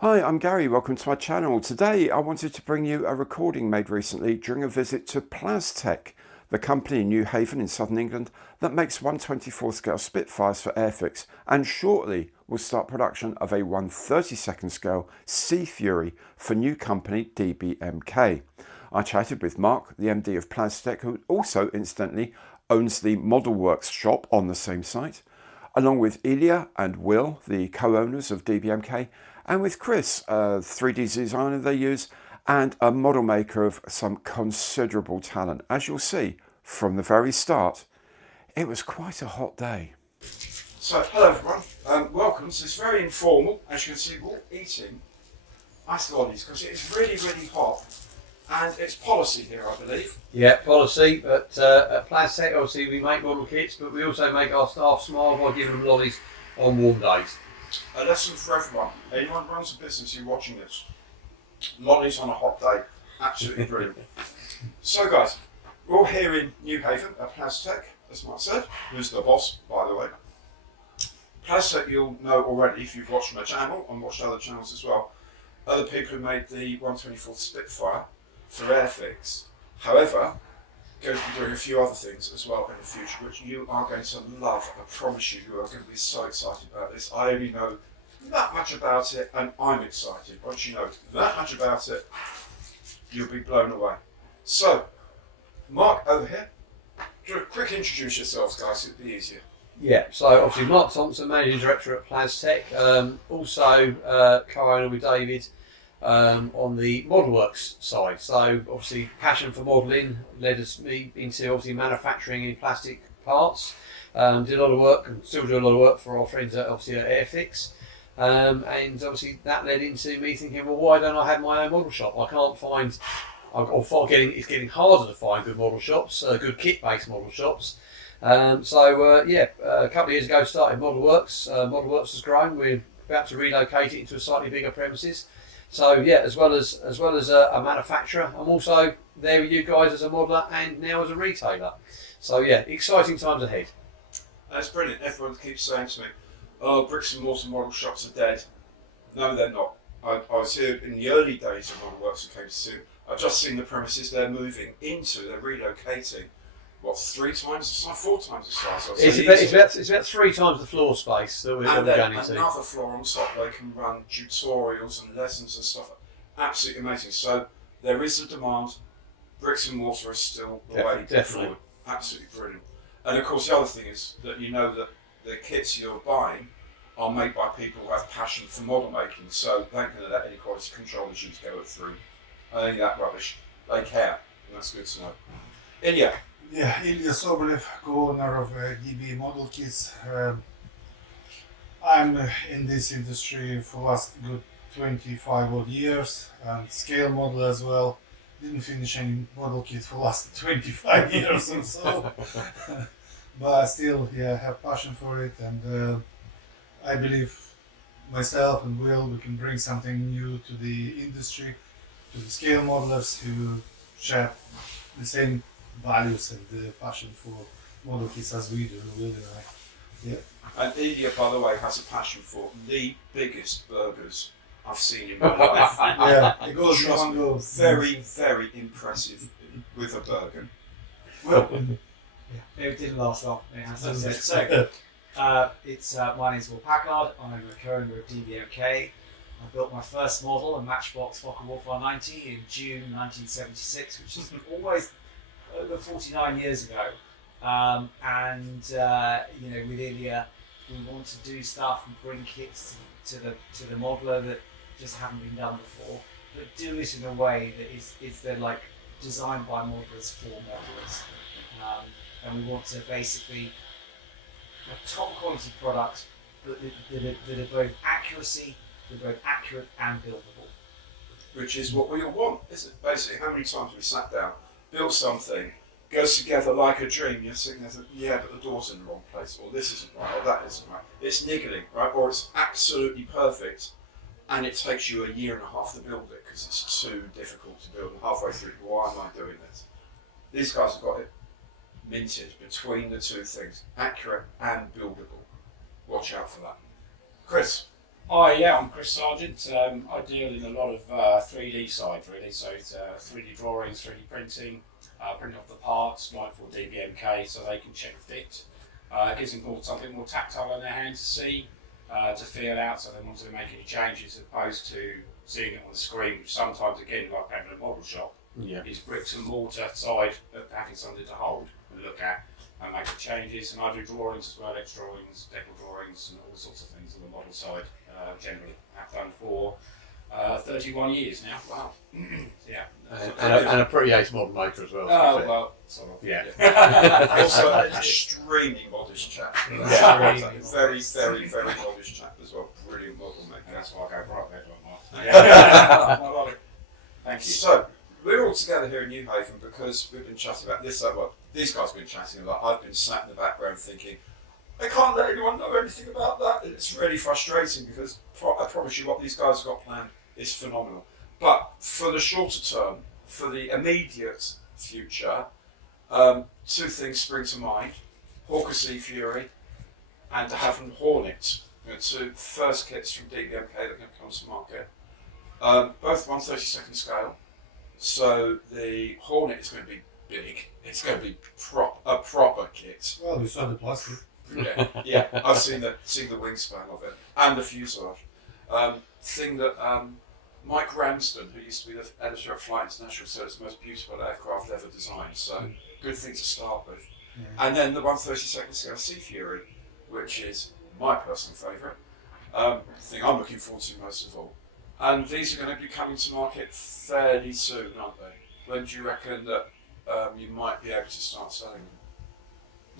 Hi, I'm Gary. Welcome to my channel. Today I wanted to bring you a recording made recently during a visit to Plastech, the company in New Haven in southern England that makes 1/24 scale Spitfires for Airfix and shortly will start production of a 1/32 scale Sea Fury for new company Dbmk. I chatted with Mark, the MD of Plastech, who also incidentally owns the Modelworx shop on the same site, along with Ilya and Will, the co-owners of Dbmk, and with Chris, a 3D designer they use, and a model maker of some considerable talent. As you'll see from the very start, it was quite a hot day. So, hello everyone, welcome. So it's very informal. As you can see, we're all eating ice lollies because it's really, really hot. And it's policy here, I believe. Yeah, policy, but at Plastech, obviously, we make model kits, but we also make our staff smile by giving them lollies on warm days. A lesson for everyone. Anyone who runs a business, you're watching this. Lollies on a hot day. Absolutely brilliant. So, guys, we're all here in New Haven at Plastech, as Mark said, who's the boss, by the way. Plastech, you'll know already if you've watched my channel and watched other channels as well. Other people who made the 1/24 Spitfire for Airfix. However, going to be doing a few other things as well in the future, which you are going to love. I promise you, you are going to be so excited about this. I only know that much about it, and I'm excited. Once you know that much about it, you'll be blown away. So, Mark over here, quick introduce yourselves, guys. It'd be easier. Yeah, so obviously Mark Thompson, Managing Director at Plastech, also co-owner with David on the Modelworx side. So obviously passion for modelling led me into obviously manufacturing in plastic parts. Did a lot of work and still do a lot of work for our friends at Airfix. And obviously that led into me thinking, well, why don't I have my own model shop? I can't find, it's getting harder to find good model shops, good kit-based model shops. A couple of years ago started Modelworx. Modelworx has grown. We're about to relocate it into a slightly bigger premises. So yeah, as well as a manufacturer, I'm also there with you guys as a modeller and now as a retailer. So yeah, exciting times ahead. That's brilliant. Everyone keeps saying to me, "Oh, bricks and mortar model shops are dead." No, they're not. I was here in the early days of Modelworx. I came to see. I've just seen the premises they're moving into. They're relocating. What, 3 times the size, 4 times the size? It's about 3 times the floor space that we're going into. Another floor on top where they can run tutorials and lessons and stuff. Absolutely amazing. So there is a demand. Bricks and mortar is still the way forward. Absolutely brilliant. And of course the other thing is that you know that the kits you're buying are made by people who have passion for model making. So they ain't going to let any quality control issues go through. I think that rubbish. They care. And that's good to know. Ilya. Yeah, Ilya Sobolev, co-owner of DB Model Kits. I'm in this industry for last good 25 odd years, and scale model as well. Didn't finish any model kit for last 25 years or so, but still, yeah, have passion for it, and I believe myself and Will, we can bring something new to the industry, to the scale modelers who share the same values and the passion for model kits as we do, Will and I. Yeah. And Ilya, by the way, has a passion for the biggest burgers I've seen in my life. Yeah, it goes in one go. Very, very impressive with a burger. Well, it didn't last long, it has to be said. So, my name's Will Packard, I'm a co-owner of Dbmk. I built my first model, a Matchbox Fokker Warfare 90, in June 1976, which is always over 49 years ago. With Ilya, we want to do stuff and bring kits to the modeler that just haven't been done before, but do it in a way that is they're like designed by modelers for modelers. And we want to basically a top quality product that are both accurate and buildable. Which is what we all want, isn't it? Basically, how many times we sat down, built something, goes together like a dream, you're sitting there thinking, yeah, but the door's in the wrong place, or this isn't right, or that isn't right. It's niggling, right? Or it's absolutely perfect, and it takes you a year and a half to build it because it's too difficult to build. And halfway through, why am I doing this? These guys have got it minted between the two things, accurate and buildable. Watch out for that. Chris. Hi, yeah, I'm Chris Sargent. I deal in a lot of 3D side really, so it's 3D drawings, 3D printing, printing off the parts, like for Dbmk, so they can check fit. It gives them something more tactile in their hand to see, to feel out, so they want to make any changes as opposed to seeing it on the screen, which sometimes, again, like having a model shop, is bricks and mortar side of having something to hold and look at and make the changes. And I do drawings as well, X drawings, decal drawings, and all sorts of things on the model side. Generally, have done for 31 years now. Wow. Yeah. And a pretty ace model maker as well. Oh, well, sort of. Yeah. Also, an extremely modest chap. Yeah. Very, very, very modest chap as well. Brilliant model And maker. that's why I go right there like that. I love it. Thank you. So, we're all together here in New Haven because we've been chatting about this. Well, these guys have been chatting about. I've been sat in the background thinking, I can't let anyone know anything about that. It's really frustrating because I promise you what these guys have got planned is phenomenal. But for the shorter term, for the immediate future, two things spring to mind. Hawker Sea Fury and De Havilland Hornet. Two first kits from Dbmk that are going to come to market. Both 1/32 scale. So the Hornet is going to be big. It's going to be a proper kit. Well, you saw the plastic. Yeah, I've seen the wingspan of it and the fuselage. Thing that Mike Ramsden, who used to be the editor of Flight International, said it's the most beautiful aircraft ever designed. So good thing to start with. Yeah. And then the 1/32 scale Sea Fury, which is my personal favourite. Thing I'm looking forward to most of all. And these are going to be coming to market fairly soon, aren't they? When do you reckon that you might be able to start selling them?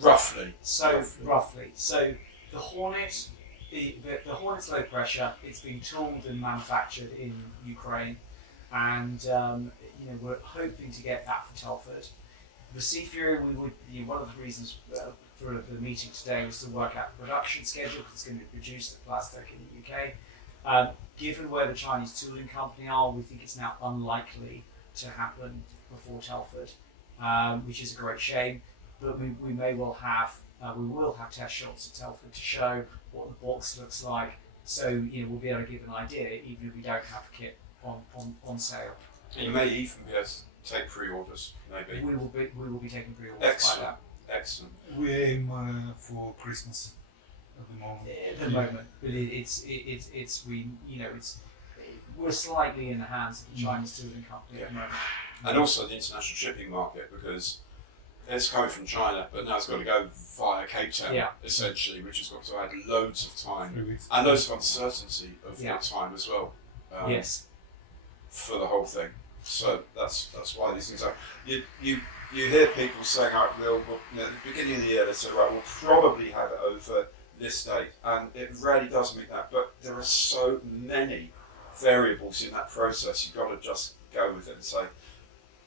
Roughly. So roughly. So the Hornet, the Hornet's low pressure. It's been tooled and manufactured in Ukraine, and we're hoping to get that for Telford. The Sea Fury, we would. One of the reasons for the meeting today was to work out the production schedule because it's going to be produced at Plastech in the UK. Given where the Chinese tooling company are, we think it's now unlikely to happen before Telford, which is a great shame. But we may well have, we will have test shots at Telford to show what the box looks like. So we'll be able to give an idea, even if we don't have a kit on sale. And you may even be able to take pre-orders, maybe. We will be taking pre-orders Excellent. by that. Excellent. We aim for Christmas at the moment. At the moment, but we're slightly in the hands of the Chinese tooling company at the moment. And also the international shipping market, because it's coming from China, but now it's got to go via Cape Town, essentially, which has got to add loads of time 3 weeks. and loads of uncertainty of the time as well. Yes. For the whole thing. So that's why these things are. You hear people saying, "All right, we'll at the beginning of the year they say, right, we'll probably have it over this date," and it really does mean that. But there are so many variables in that process. You've got to just go with it and say,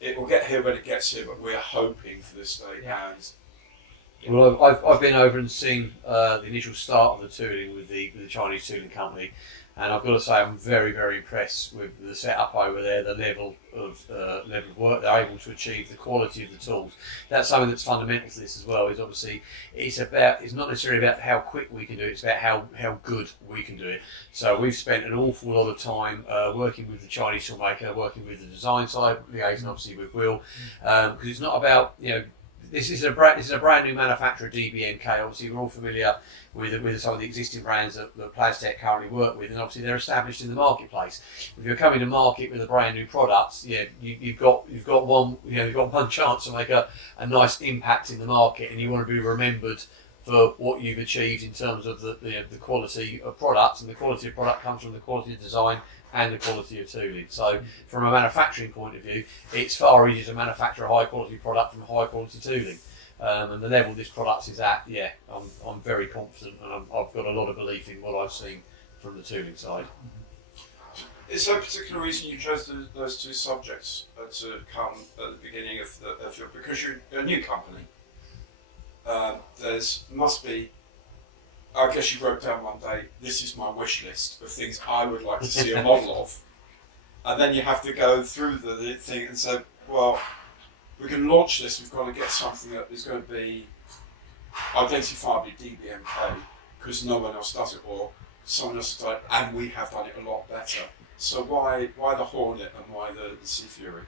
it will get here when it gets here, but we're hoping for this date. Yeah. And Well, I've been over and seen the initial start of the tooling with the Chinese tooling company, and I've got to say I'm very, very impressed with the setup over there, the level of work they're able to achieve, the quality of the tools. That's something that's fundamental to this as well. Is obviously it's not necessarily about how quick we can do it; it's about how good we can do it. So we've spent an awful lot of time working with the Chinese toolmaker, working with the design side, liaising obviously with Will, because it's not about This is a brand new manufacturer, Dbmk. Obviously, we're all familiar with some of the existing brands that Plastech currently work with, and obviously they're established in the marketplace. If you're coming to market with a brand new product, you've got one chance to make a nice impact in the market, and you want to be remembered for what you've achieved in terms of the quality of product, and the quality of product comes from the quality of design and the quality of tooling. So from a manufacturing point of view, it's far easier to manufacture a high quality product from high quality tooling. And the level this product is at, I'm very confident, and I've got a lot of belief in what I've seen from the tooling side. is there a particular reason you chose those two subjects to come at the beginning of your, because you're a new company? Must be. I guess you wrote down one day, this is my wish list of things I would like to see a model of. And then you have to go through the thing and say, well, we can launch this, we've got to get something that is going to be identifiably Dbmk, because no one else does it, or someone else has done it, and we have done it a lot better. So why the Hornet and why the Sea Fury?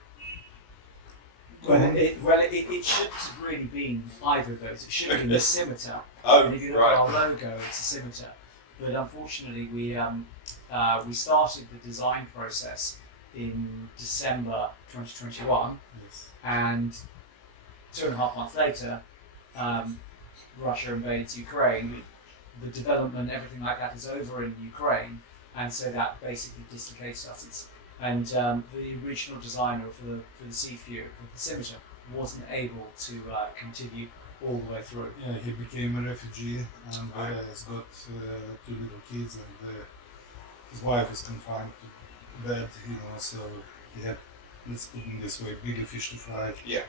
Well, it shouldn't have really been either of those. It should have been the Scimitar. Oh, And if you look right. at our logo, it's a Scimitar. But unfortunately, we started the design process in December 2021, Yes. and 2.5 months later, Russia invades Ukraine. The development, everything like that, is over in Ukraine, and so that basically dislocates us. The original designer for the Sea Fury, for the Scimitar, wasn't able to continue all the way through. Yeah, he became a refugee and has got 2 little kids, and his wife is confined to bed, so he had, let's put it this way, bigger fish to fry in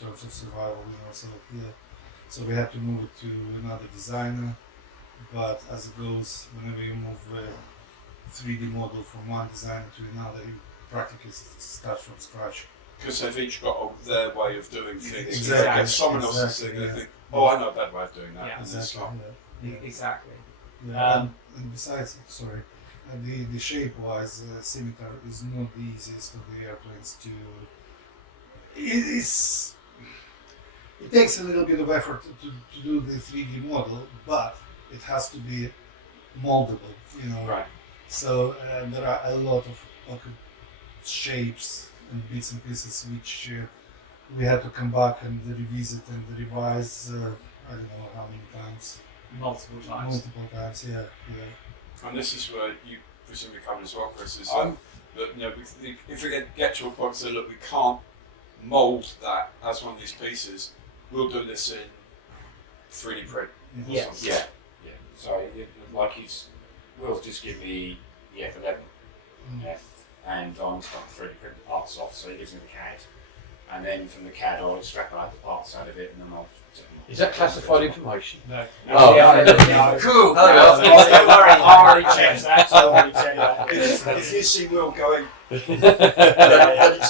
terms of survival, so we had to move it to another designer, but as it goes, whenever you move a 3D model from one designer to another, you practically start from scratch. Because they've each got their way of doing things. Exactly. They get someone else's thing, they think, oh, I know a better way of doing that. Yeah. And it's not. Exactly. Yeah, and besides, the shape-wise, Scimitar is not the easiest of the airplanes to. It takes a little bit of effort to do the 3D model, but it has to be moldable, Right. So there are a lot of shapes and bits and pieces which we had to come back and revisit and revise. I don't know how many times. Multiple times. Multiple times, yeah. And this is where you presumably come in as well, Chris, is that if we get to a point and say, look, we can't mould that as one of these pieces, we'll do this in 3D print. or Yes. something. Yeah. So, Will's just give me the F11 F, and I'm starting to 3D print the parts off, so he gives me the CAD. And then from the CAD, I'll extrapolate the parts out of it, and then I'll. Is that classified information? No. Oh. No. Cool. Don't worry, I already checked that. I already checked that. If you see Will going, Yeah. it's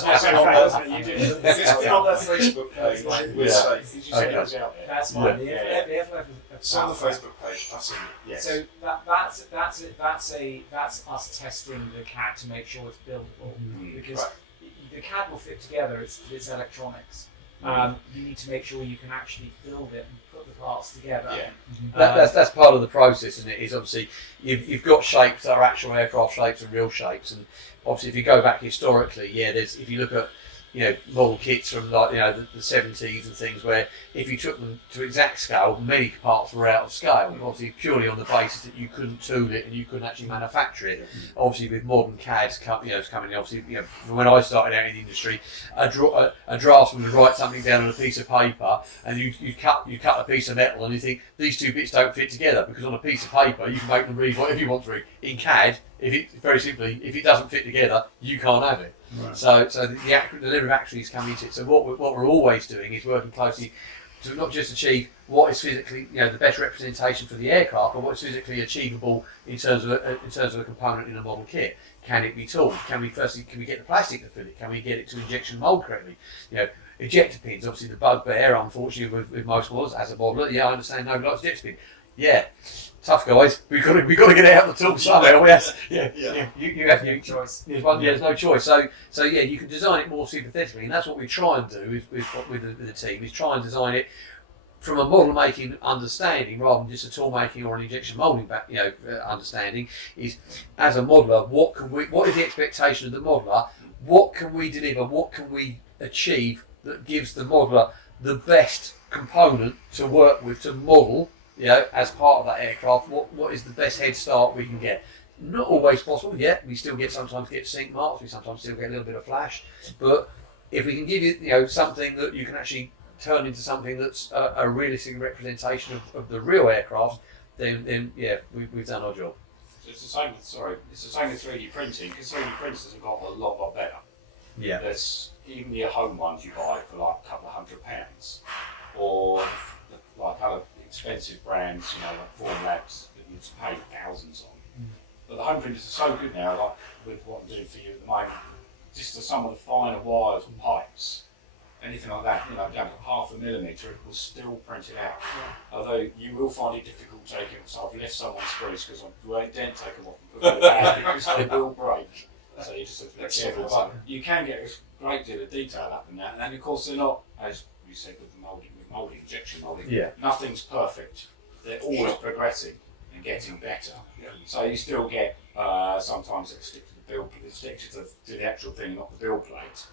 not been on That's their, what you do. if it's been on their Facebook page, we're Yeah. safe. Did you say it was out there? That's fine. Yeah. The F11. It's on the Facebook page. I've seen it. Yes. So that's us testing the CAD to make sure it's buildable, because Right. the CAD will fit together. It's electronics. You need to make sure you can actually build it and put the parts together. Yeah. That's part of the process, and it is obviously you've got shapes that are actual aircraft shapes and real shapes, and obviously if you go back historically, if you look at model kits from the 70s and things, where if you took them to exact scale, many parts were out of scale, obviously purely on the basis that you couldn't tool it and you couldn't actually manufacture it. Obviously with modern CADs coming in, obviously when I started out in the industry, a draftsman would write something down on a piece of paper, and you cut a piece of metal and you think these two bits don't fit together, because on a piece of paper you can make them read whatever you want to read. In CAD, if it doesn't fit together, you can't have it. Right. So the delivery of actuaries come into it. So what we're always doing is working closely to not just achieve what is physically the best representation for the aircraft, but what's physically achievable in terms of a component in a model kit. Can it be tooled? Can we get the plastic to fit it? Can we get it to injection mould correctly? Ejector pins, obviously the bugbear, unfortunately, with most models as a modeler. Yeah, I understand nobody likes ejector pin. Yeah. Tough guys, we've got to get it out of the tool somehow. You have No choice. there's no choice. So you can design it more sympathetically, and that's what we try and do with the team. Is try and design it from a model making understanding rather than just a tool making or an injection molding understanding. Is as a modeler, what is the expectation of the modeler? What can we deliver? What can we achieve that gives the modeler the best component to work with to model? As part of that aircraft, what is the best head start we can get? Not always possible yet. We sometimes get sink marks. We sometimes still get a little bit of flash. But if we can give you, something that you can actually turn into something that's a realistic representation of the real aircraft, then we've done our job. So it's the same with 3D printing, because 3D printers have got a lot better. Yeah. There's even your home ones you buy for like a couple of £100, or like other expensive brands, like Formlabs that you pay thousands on. But the home printers are so good now, like with what I'm doing for you at the moment, just to some of the finer wires and pipes, anything like that, down to 0.5 millimetre, it will still print it out. Although you will find it difficult taking it. So I've left someone's spruce because I won't dare take them off and put them down because they will break. So you just have to be careful. But you can get a great deal of detail up in that. And then of course they're not, as you said with moulding, injection moulding, nothing's perfect. They're always progressing and getting better. So you still get sometimes it stick to the build, it sticks to the actual thing, not the build plate.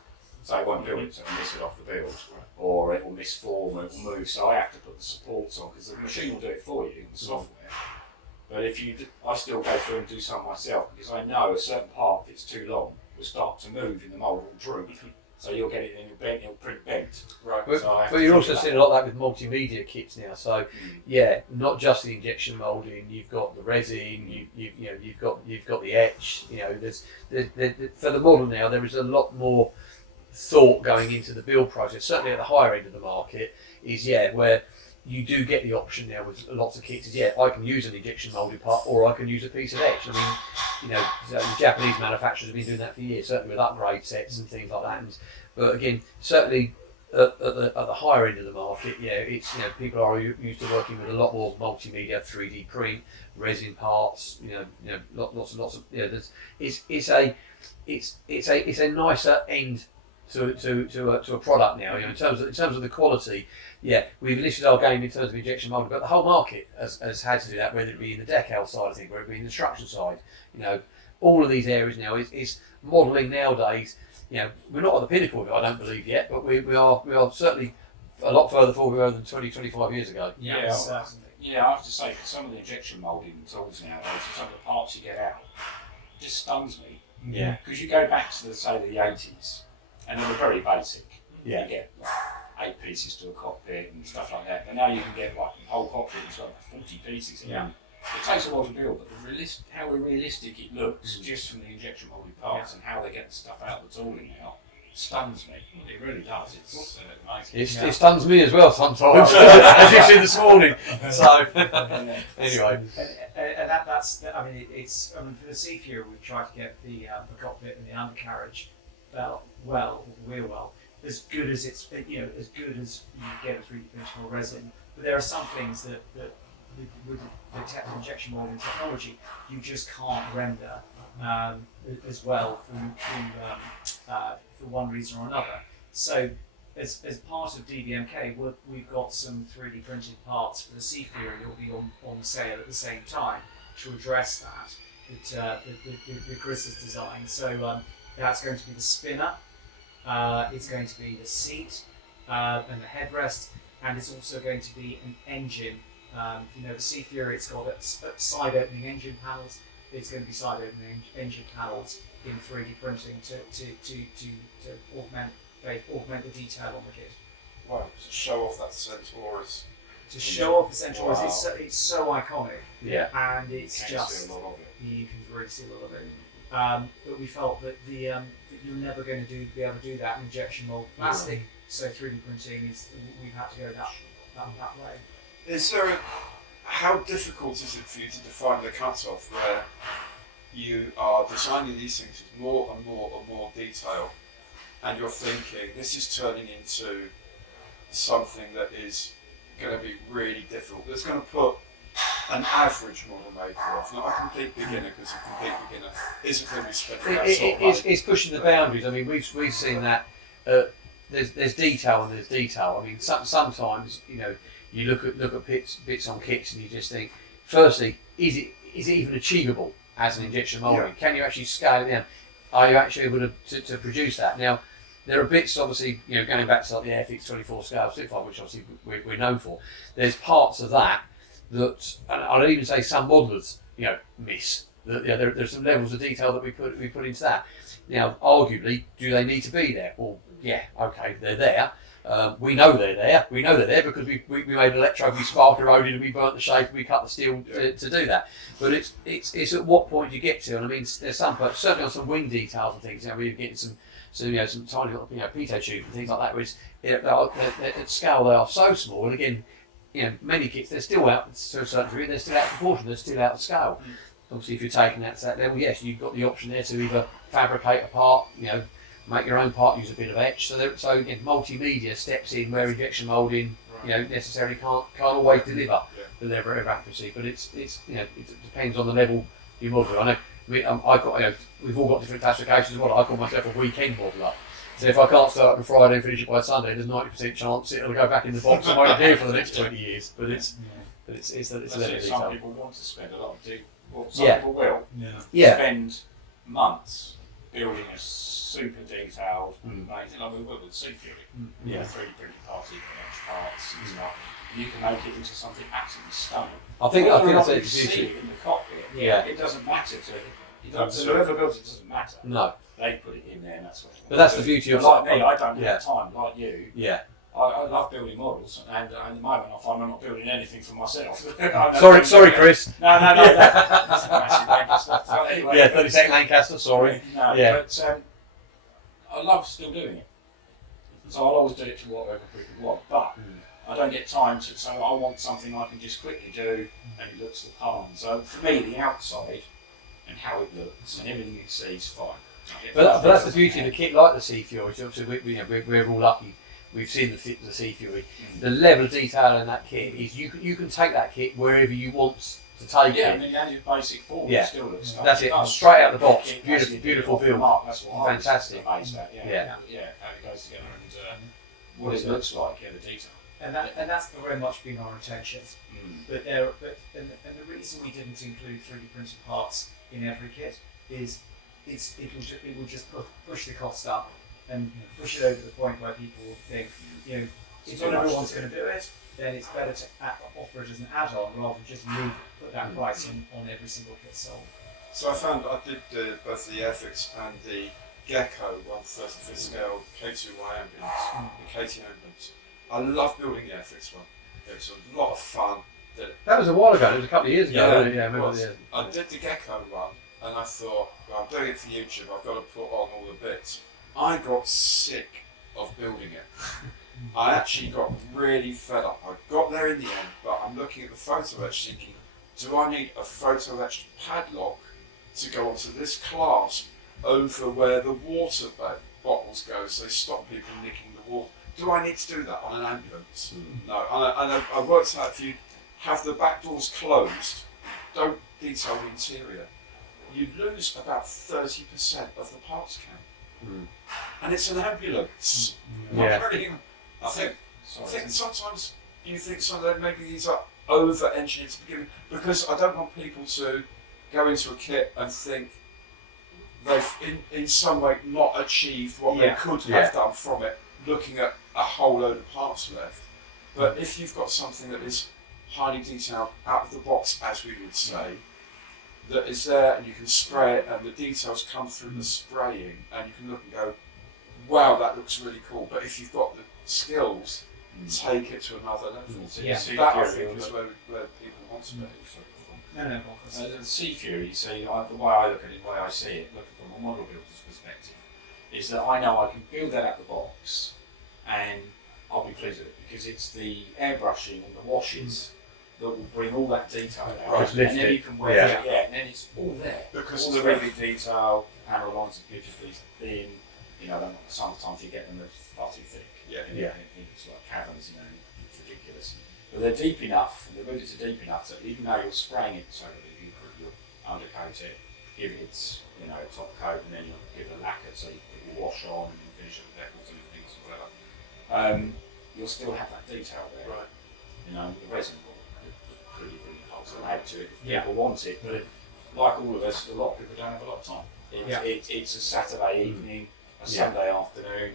So it won't build it, so it'll miss it off the build, or it will misform, or it will move. So I have to put the supports on because the machine will do it for you, the software. But I still go through and do some myself because I know a certain part, if it's too long, will start to move in the mould, will droop. So you'll get it and it'll print bent. Right. So but you're also seeing a lot of that with multimedia kits now. So not just the injection moulding. You've got the resin. You've got the etch. There's for the model now. There is a lot more thought going into the build process. Certainly at the higher end of the market is where you do get the option now with lots of kits. I can use an injection moulded part, or I can use a piece of etch. I mean, the Japanese manufacturers have been doing that for years, certainly with upgrade sets and things like that. But again, certainly at the higher end of the market, it's people are used to working with a lot more multimedia, 3D print, resin parts. Lots and lots of. It's a nicer end to a product now. In terms of the quality. We've lifted our game in terms of injection moulding, but the whole market has had to do that, whether it be in the decal side of things, whether it be in the structure side. All of these areas now is modelling nowadays. We're not at the pinnacle of it, I don't believe yet, but we are certainly a lot further forward we were than 25 years ago. I have to say, for some of the injection moulding tools nowadays, some of the parts you get out, it just stuns me. Because you go back to the 80s, and they were very basic. You get 8 pieces to a cockpit and stuff like that. But now you can get a whole cockpit that's got 40 pieces. It takes a while to build, but how realistic it looks just from the injection moulded parts and how they get the stuff out of the tooling now stuns me. It really does. It's amazing. It stuns me as well sometimes, as you've seen this morning. So anyway, and that's for the Seafury we've tried to get the cockpit and the undercarriage the wheel well, as good as as good as you get a 3D printing or resin. But there are some things that with the injection molding technology, you just can't render as well for one reason or another. So as part of Dbmk, we've got some 3D printed parts for the Seafury that will be on sale at the same time to address that Chris has designed. So that's going to be the spinner, it's going to be the seat and the headrest, and it's also going to be an engine. The Seafury, it's got side opening engine panels. It's going to be side opening engine panels in 3D printing to augment the detail on the kit. Wow, to show off that Centaurus. To show off the Centaurus, Wow. it's so iconic. And it's You can just see a lot of it. you can really see a lot of it. But we felt that that you're never going to be able to do that in injection mold plastic. So 3D printing we've had to go that way. Is there how difficult is it for you to define the cut-off where you are designing these things with more and more and more detail, and you're thinking this is turning into something that is going to be really difficult, that's going to put an average model maker off, not a complete beginner, because a complete beginner isn't going to be spending that sort of money. It's pushing the boundaries. I mean, we've seen that there's detail and there's detail. I mean, sometimes you look at bits on kits and you just think, firstly, is it even achievable as an injection moulding? Yeah. Can you actually scale it down? Are you actually able to produce that? Now, there are bits, obviously, going back to like the Airfix 24 scale Spitfire, which obviously we're known for. There's parts of that, and I'd even say some modelers, miss. There's some levels of detail that we put into that. Now, arguably, do they need to be there? Well, yeah, okay, they're there. We know they're there. We know they're there because we made an electrode, we spark eroded, and we burnt the shape, and we cut the steel to do that. But it's at what point you get to. And I mean, there's some parts, certainly on some wing details and things. We're getting some tiny little pitot tubes and things like that. Which at scale they are so small. And again, many kits they're still out to a certain degree. They're still out of proportion. They're still out of scale. Obviously, if you're taking that to that level, yes, you've got the option there to either fabricate a part, make your own part, use a bit of etch. So again, multimedia steps in where injection moulding, necessarily can't always deliver the level of accuracy. But it's it depends on the level you model. I know we've all got different classifications. I call myself a weekend modeler. So if I can't start on Friday and finish it by Sunday, there's 90% chance it'll go back in the box and won't appear for the next 20 years. But it's a level of detail. Some people want to spend a lot of some people will spend months building a super detailed, amazing, like we will with C-Fury, 3D printed parts, parts and stuff. You can make it into something absolutely stunning. I think that's the the beauty beauty. in the cockpit. Yeah. It doesn't matter to whoever builds it. Doesn't matter. No. They put it in there, and that's what. But that's the beauty of like me. I don't have time like you. Yeah. I love building models, and at the moment I find I'm not building anything for myself. Sorry, Chris. No. That's a massive Lancaster. So anyway, 32nd Lancaster. Sorry. But I love still doing it. So I'll always do it to whatever people want, but I don't get time to. So I want something I can just quickly do, and it looks the part. So for me, the outside and how it looks and everything you see is fine. But that's the beauty of a kit like the C-Fury. So we're all lucky. We've seen the C-Fury. The level of detail in that kit is you can take that kit wherever you want to take it. Yeah, and then you add your basic form. Yeah. It still looks That's it. Straight out the box. Beautiful build. That's what Fantastic. I was amazed at. Yeah, how it goes together and what it looks like. Yeah, the detail. And that's very much been our intention. But the reason we didn't include 3D printed parts in every kit is it will just push the cost up and push it over the point where people will think, if not everyone's going to do it, then it's better to offer it as an add-on rather than just put that price on every single kit sold. So I found I did both the Airfix and the Gecko 1/35th scale K2Y ambulance, the KT ambulance. I love building the Airfix one. It was a lot of fun. That was a while ago. It was a couple of years ago. I remember. I did the Gecko one, and I thought, well, I'm doing it for YouTube. I've got to put on all the bits. I got sick of building it. I actually got really fed up. I got there in the end, but I'm looking at the photo etch thinking, do I need a photo etched padlock to go onto this clasp over where the water bottles go so they stop people nicking the water? Do I need to do that on an ambulance? No. And I worked out if you have the back doors closed, don't detail the interior, you lose about 30% of the parts count. And it's an ambulance. I think sometimes you think maybe these are over-engineered to begin with, because I don't want people to go into a kit and think they've in some way not achieved what they could have done from it, looking at a whole load of parts left. But if you've got something that is highly detailed out of the box, as we would say, that is there and you can spray it and the details come through the spraying and you can look and go, wow, that looks really cool. But if you've got the skills, take it to another level. That I think is where people want to be. The C-Fury, you see, the way I look at it, the way I see it, looking from a model builder's perspective, is that I know I can build that out the box and I'll be pleased with it because it's the airbrushing and the washes that will bring all that detail out. And then you can wear it, and then it's all there. Because all the really detail, panel lines are beautifully thin, sometimes you get them that's far too thick. It's like caverns, it's ridiculous. But they're deep enough, and the rivets are deep enough that even though you're spraying it so that you undercoat it, give it its top coat, and then you'll give it a lacquer so it will wash on and finish it with decals and things or whatever. You'll still have that detail there. Right. The resin will pretty helps add to it if people want it. But like all of us, a lot of people don't have a lot of time. It's a Saturday evening, a Sunday afternoon.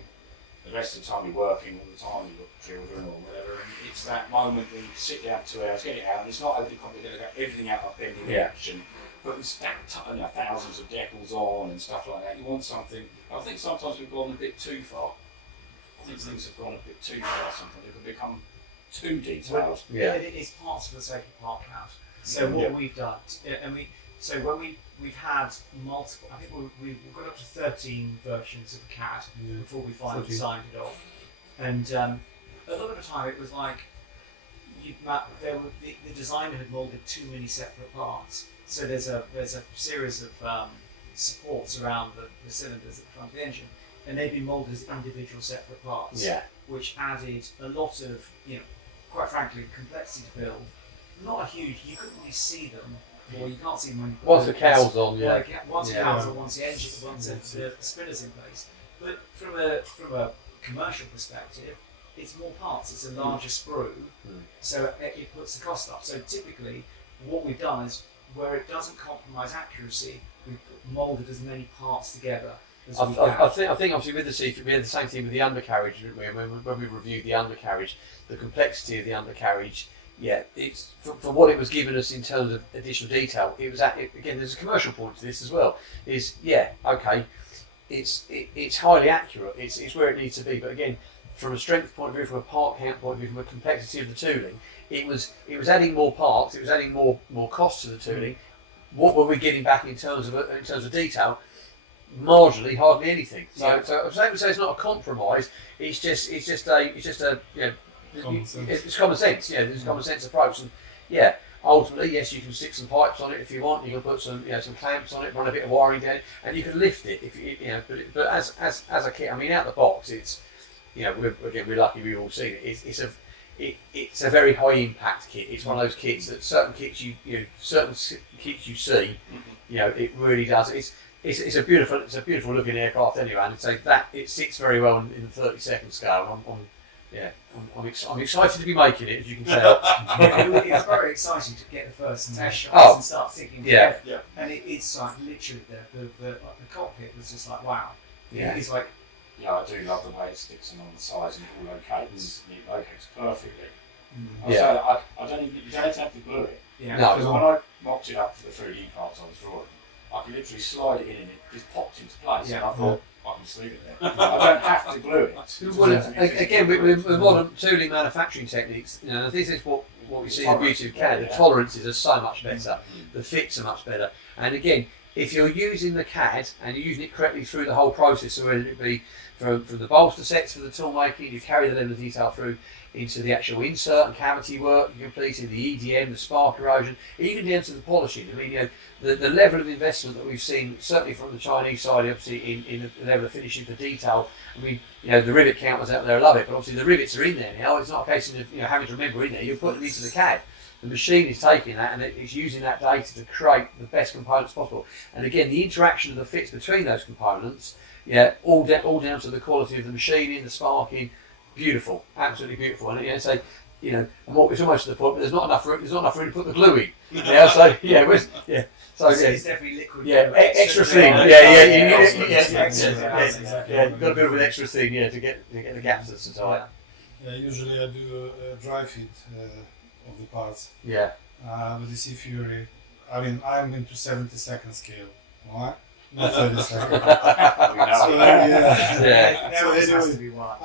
The rest of the time you're working all the time, you've got children or whatever, and it's that moment when you sit down 2 hours, get it out, and it's not overly complicated, get everything out like bending action, but it's thousands of decals on and stuff like that. You want something. I think sometimes we've gone a bit too far. I think things have gone a bit too far sometimes. They can become too detailed. It's parts for the sake of part count. So what we've done, we've had multiple, I think we've got up to 13 versions of the CAD before we finally signed it off. And a lot of the time it was like, the designer had moulded too many separate parts. So there's a series of supports around the cylinders at the front of the engine. and they've been moulded as individual separate parts, Yeah. which added a lot of, quite frankly, complexity to build. Not a huge, you couldn't really see them, or you can't see them when Once the cow's on, yeah. Once the cow's on, once the engine, once the spinner's in place. But from a commercial perspective, it's more parts, it's a larger sprue, so it puts the cost up. So typically, what we've done is, where it doesn't compromise accuracy, we've moulded as many parts together as we can. I think obviously with the Seaford, we had the same thing with the undercarriage, didn't we? When we reviewed the undercarriage, the complexity of the undercarriage, yeah, it's for what it was giving us in terms of additional detail. It was again, there's a commercial point to this as well. Is okay, it's highly accurate. It's where it needs to be, but again, from a strength point of view, from a part count point of view, from a complexity of the tooling, it was adding more parts, it was adding more cost to the tooling. What were we getting back in terms of detail? Marginally, hardly anything. So I would say it's not a compromise. It's just a Common sense. it's common sense. Yeah, there's a common sense approach, and ultimately, yes, you can stick some pipes on it if you want. You can put some some clamps on it, run a bit of wiring down it, and you can lift it if But as a kit, I mean, out the box, it's we're lucky we've all seen it. It's a very high impact kit. It's one of those kits that certain kits you see, it really does. It's a beautiful looking aircraft anyway, and so that it sits very well in the 30-second scale. I'm excited to be making it, as you can tell. It's very exciting to get the first test shots and start thinking together. Yeah. And it's like literally the cockpit was just like wow. Yeah. It's like Yeah, I do love the way it sticks them on the sides and it all locates perfectly. Yeah. So I don't even, you don't have to glue it. yeah. No. Because when I mocked it up for the 3D parts I was drawing, I could literally slide it in and it just popped into place. Yeah. And I thought, I can just leave it there. I don't have to glue it. Well, again, with modern tooling manufacturing techniques, this is what we see the beauty of CAD. The tolerances are so much better, the fits are much better, and again, if you're using the CAD and you're using it correctly through the whole process, so whether it be from the bolster sets for the tool making, you carry the level of detail through into the actual insert and cavity work, you're completing the EDM, the spark erosion, even down to the polishing. I mean, the level of investment that we've seen, certainly from the Chinese side, obviously in the level of finishing for detail. I mean, the rivet counters out there love it, but obviously the rivets are in there now. It's not a case of having to remember in there. You're putting it into the CAD. The machine is taking that and it's using that data to create the best components possible. And again, the interaction of the fits between those components, all down to the quality of the machining, the sparking, beautiful, absolutely beautiful. And it's almost to the point, but there's not enough room to put the glue in. So it's definitely liquid. Extra thin. You've got to build with extra thin, to get the gaps that's so tight. Yeah, usually I do a dry fit of the parts. Yeah. With the Sea Fury, I mean, I'm into 70-second scale, alright? Not 30 seconds. So, There has to be one.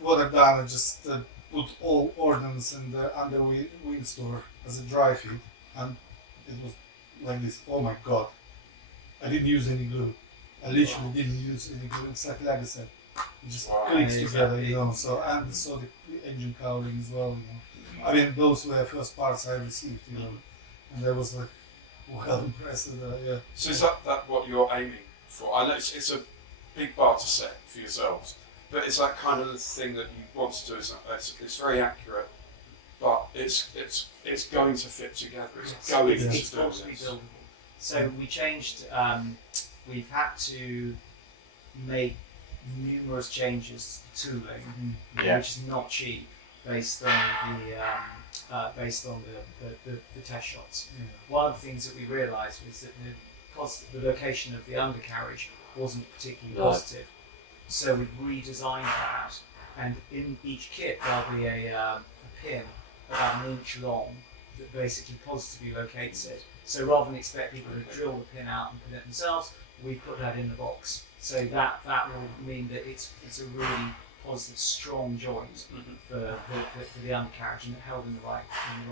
What I've done, I just put all ordnance in the under wing store as a dry fit, and it was like this. Oh my god! I didn't use any glue. I literally didn't use any glue. It's like I said, it just clicks together, So and so the engine cowling as well, I mean, those were the first parts I received, and I was like, well impressed. So is that what you're aiming for? I know it's a big bar to set for yourselves, but it's that kind of thing that you want to do. It's very accurate, but it's going to fit together. It's going to do It's got to be this. buildable. So we changed. We've had to make numerous changes to tooling, which is not cheap, based on the test shots. One of the things that we realised was that the location of the undercarriage wasn't particularly positive, so we redesigned that, and in each kit there'll be a pin about an inch long that basically positively locates it. So rather than expect people to drill the pin out and put it themselves, we put that in the box. So that will mean that it's a really positive, strong joint for the undercarriage, and held in the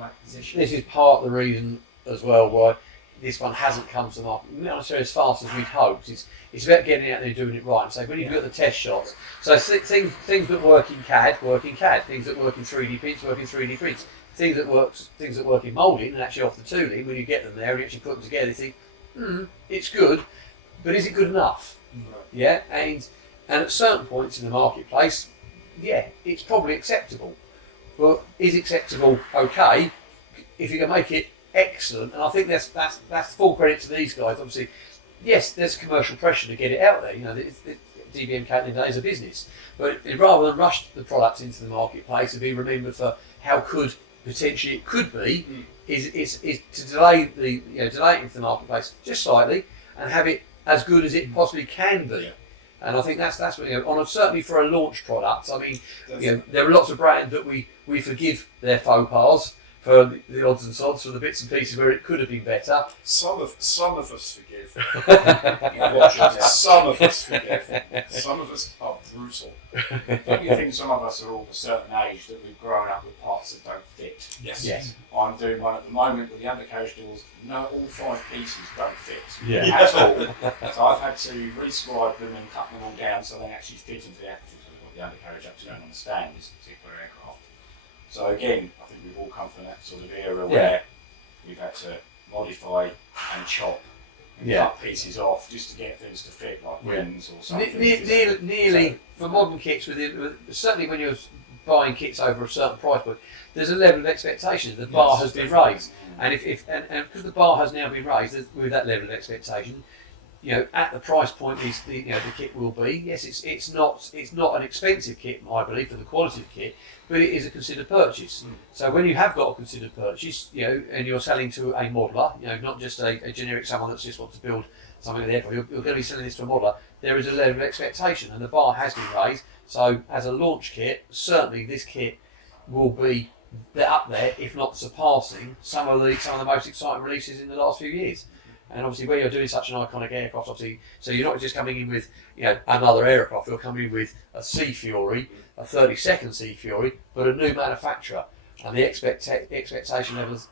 right position. This is part of the reason as well why this one hasn't come to the market, not necessarily as fast as we'd hoped. It's about getting out there and doing it right. So when you've got the test shots, so things that work in CAD, work in CAD. Things that work in 3D prints, work in 3D prints. Things that work in moulding and actually off the tooling, when you get them there and you actually put them together, you think, it's good. but is it good enough? Yeah, and at certain points in the marketplace, yeah, it's probably acceptable. But is acceptable okay if you can make it excellent? And I think that's full credit to these guys. Obviously, yes, there's commercial pressure to get it out there. You know, Dbmk at the end of the day is a business, but rather than rush the product into the marketplace and be remembered for how good potentially it could be, is to delay it into the marketplace just slightly and have it as good as it possibly can be. Yeah. And I think that's what, certainly for a launch product. I mean, there are lots of brands that we forgive their faux pas for the odds and sods, for the bits and pieces where it could have been better. Some of us forgive. Some of us forgive. Some of us are brutal. Don't you think some of us are all of a certain age that we've grown up with parts that don't fit? Yes. I'm doing one at the moment with the undercarriage doors. No, all 5 pieces don't fit Yeah. at all. So I've had to rescribe them and cut them all down so they actually fit into the actual the undercarriage up to don't understand this particular aircraft. So again, I think we've all come from that sort of era where we've had to modify and chop and cut pieces off just to get things to fit, like wings or something. Nearly for modern kits, certainly when you're buying kits over a certain price point, there's a level of expectation. The bar has been raised, and because the bar has now been raised with that level of expectation, at the price point the kit will be. Yes, it's not an expensive kit, I believe, for the quality of the kit, but it is a considered purchase. So when you have got a considered purchase, and you're selling to a modeller, not just a generic someone that's just wants to build something with the aircraft, you're going to be selling this to a modeller. There is a level of expectation, and the bar has been raised. So as a launch kit, certainly this kit will be up there, if not surpassing some of the most exciting releases in the last few years. And obviously, when you're doing such an iconic aircraft, obviously, so you're not just coming in with another aircraft. You're coming in with a Sea Fury, a 32nd Sea Fury, but a new manufacturer, and the expectation level is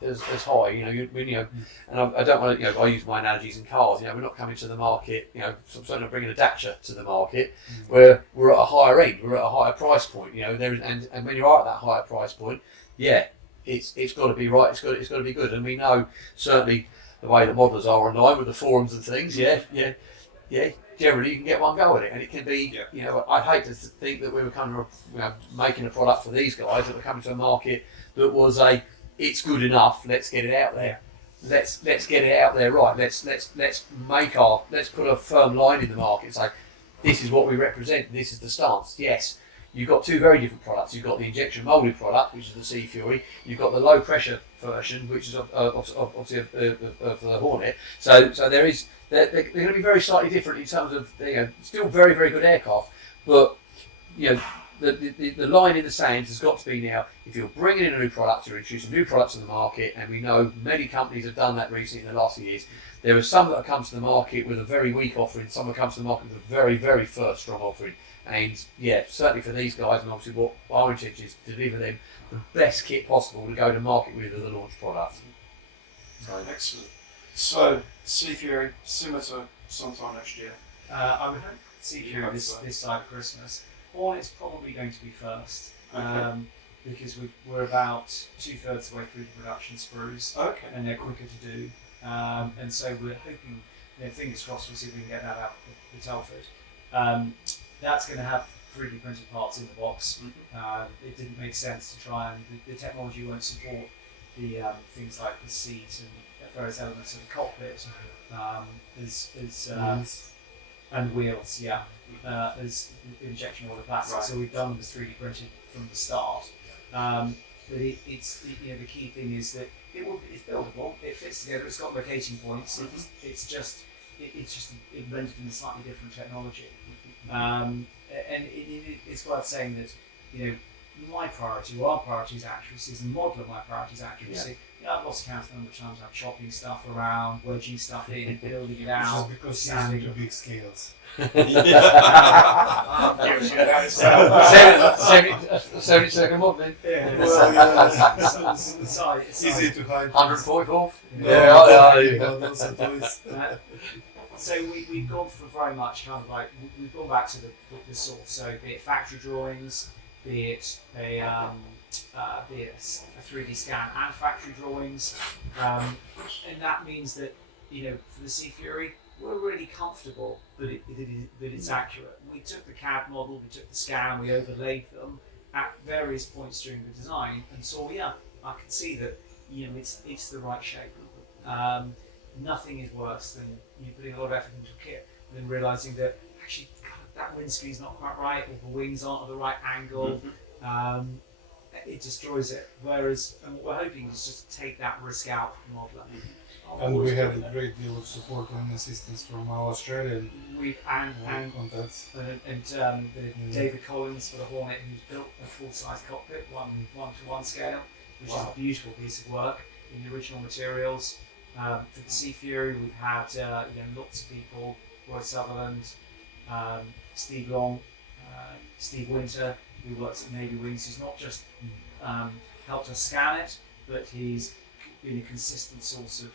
high. And I don't want to. I use my analogies in cars. We're not coming to the market. Certainly not bringing a Dacia to the market, where we're at a higher end. We're at a higher price point. And when you are at that higher price point, it's got to be right. It's got to be good. And we know certainly the way the modelers are online with the forums and things, generally you can get one go at it, and it can be, I'd hate to think that we were kind of making a product for these guys that were coming to a market that was it's good enough, let's get it out there. Let's get it out there right. Let's put a firm line in the market and say, this is what we represent, this is the stance. Yes. You've got 2 very different products. You've got the injection moulded product, which is the Sea Fury. You've got the low pressure version, which is obviously of the Hornet. So they're going to be very slightly different in terms of still very, very good aircraft. But the line in the sand has got to be now. If you're bringing in a new product, you're introducing new products to the market, and we know many companies have done that recently in the last few years. There are some that have come to the market with a very weak offering. Some have come to the market with a very, very first strong offering. And certainly for these guys, and obviously what our intention is to deliver them the best kit possible to go to market with as a launch product. Excellent. So, Sea Fury, similar to sometime next year. I would hope Sea Fury this side of Christmas. Hornet's probably going to be first, because we're about 2/3 of the way through the production sprues, and they're quicker to do. And so we're hoping, fingers crossed, we'll see if we can get that out of Telford. That's going to have 3D printed parts in the box. It didn't make sense to try and the technology won't support the things like the seat and various elements of the cockpit and wheels, as injection molded plastic. Right. So we've done them as 3D printed from the start. But it's the key thing is that it's buildable. It fits together. It's got locating points. It's just blended in a slightly different technology. And it's worth saying that my priority, or our priority is accuracy. As a modeler, my priority is accuracy. I've lost count of the number of times I'm chopping stuff around, wedging stuff in, building it out. Just because he's into big scales. 70-second modelling. Easy to hide. 144th. So we've gone for very much kind of like, we've gone back to the source. So be it factory drawings, be it a 3D scan and factory drawings, and that means that for the Sea Fury, we're really comfortable that it's accurate. We took the CAD model, we took the scan, we overlaid them at various points during the design, and saw, yeah, I can see that, you know, it's the right shape. Nothing is worse than you putting a lot of effort into a kit and then realising that actually, God, that windscreen's not quite right, or the wings aren't at the right angle. It destroys it. Whereas, and what we're hoping is just to take that risk out from the modeler. And we had a great deal of support and assistance from our Australian contacts. David Collins for the Hornet, who's built a full-size cockpit, 1:1 scale, which is a beautiful piece of work in the original materials. For the Sea Fury, we've had lots of people: Roy Sutherland, Steve Long, Steve Winter, who works at Navy Wings, who's not just helped us scan it, but he's been a consistent source of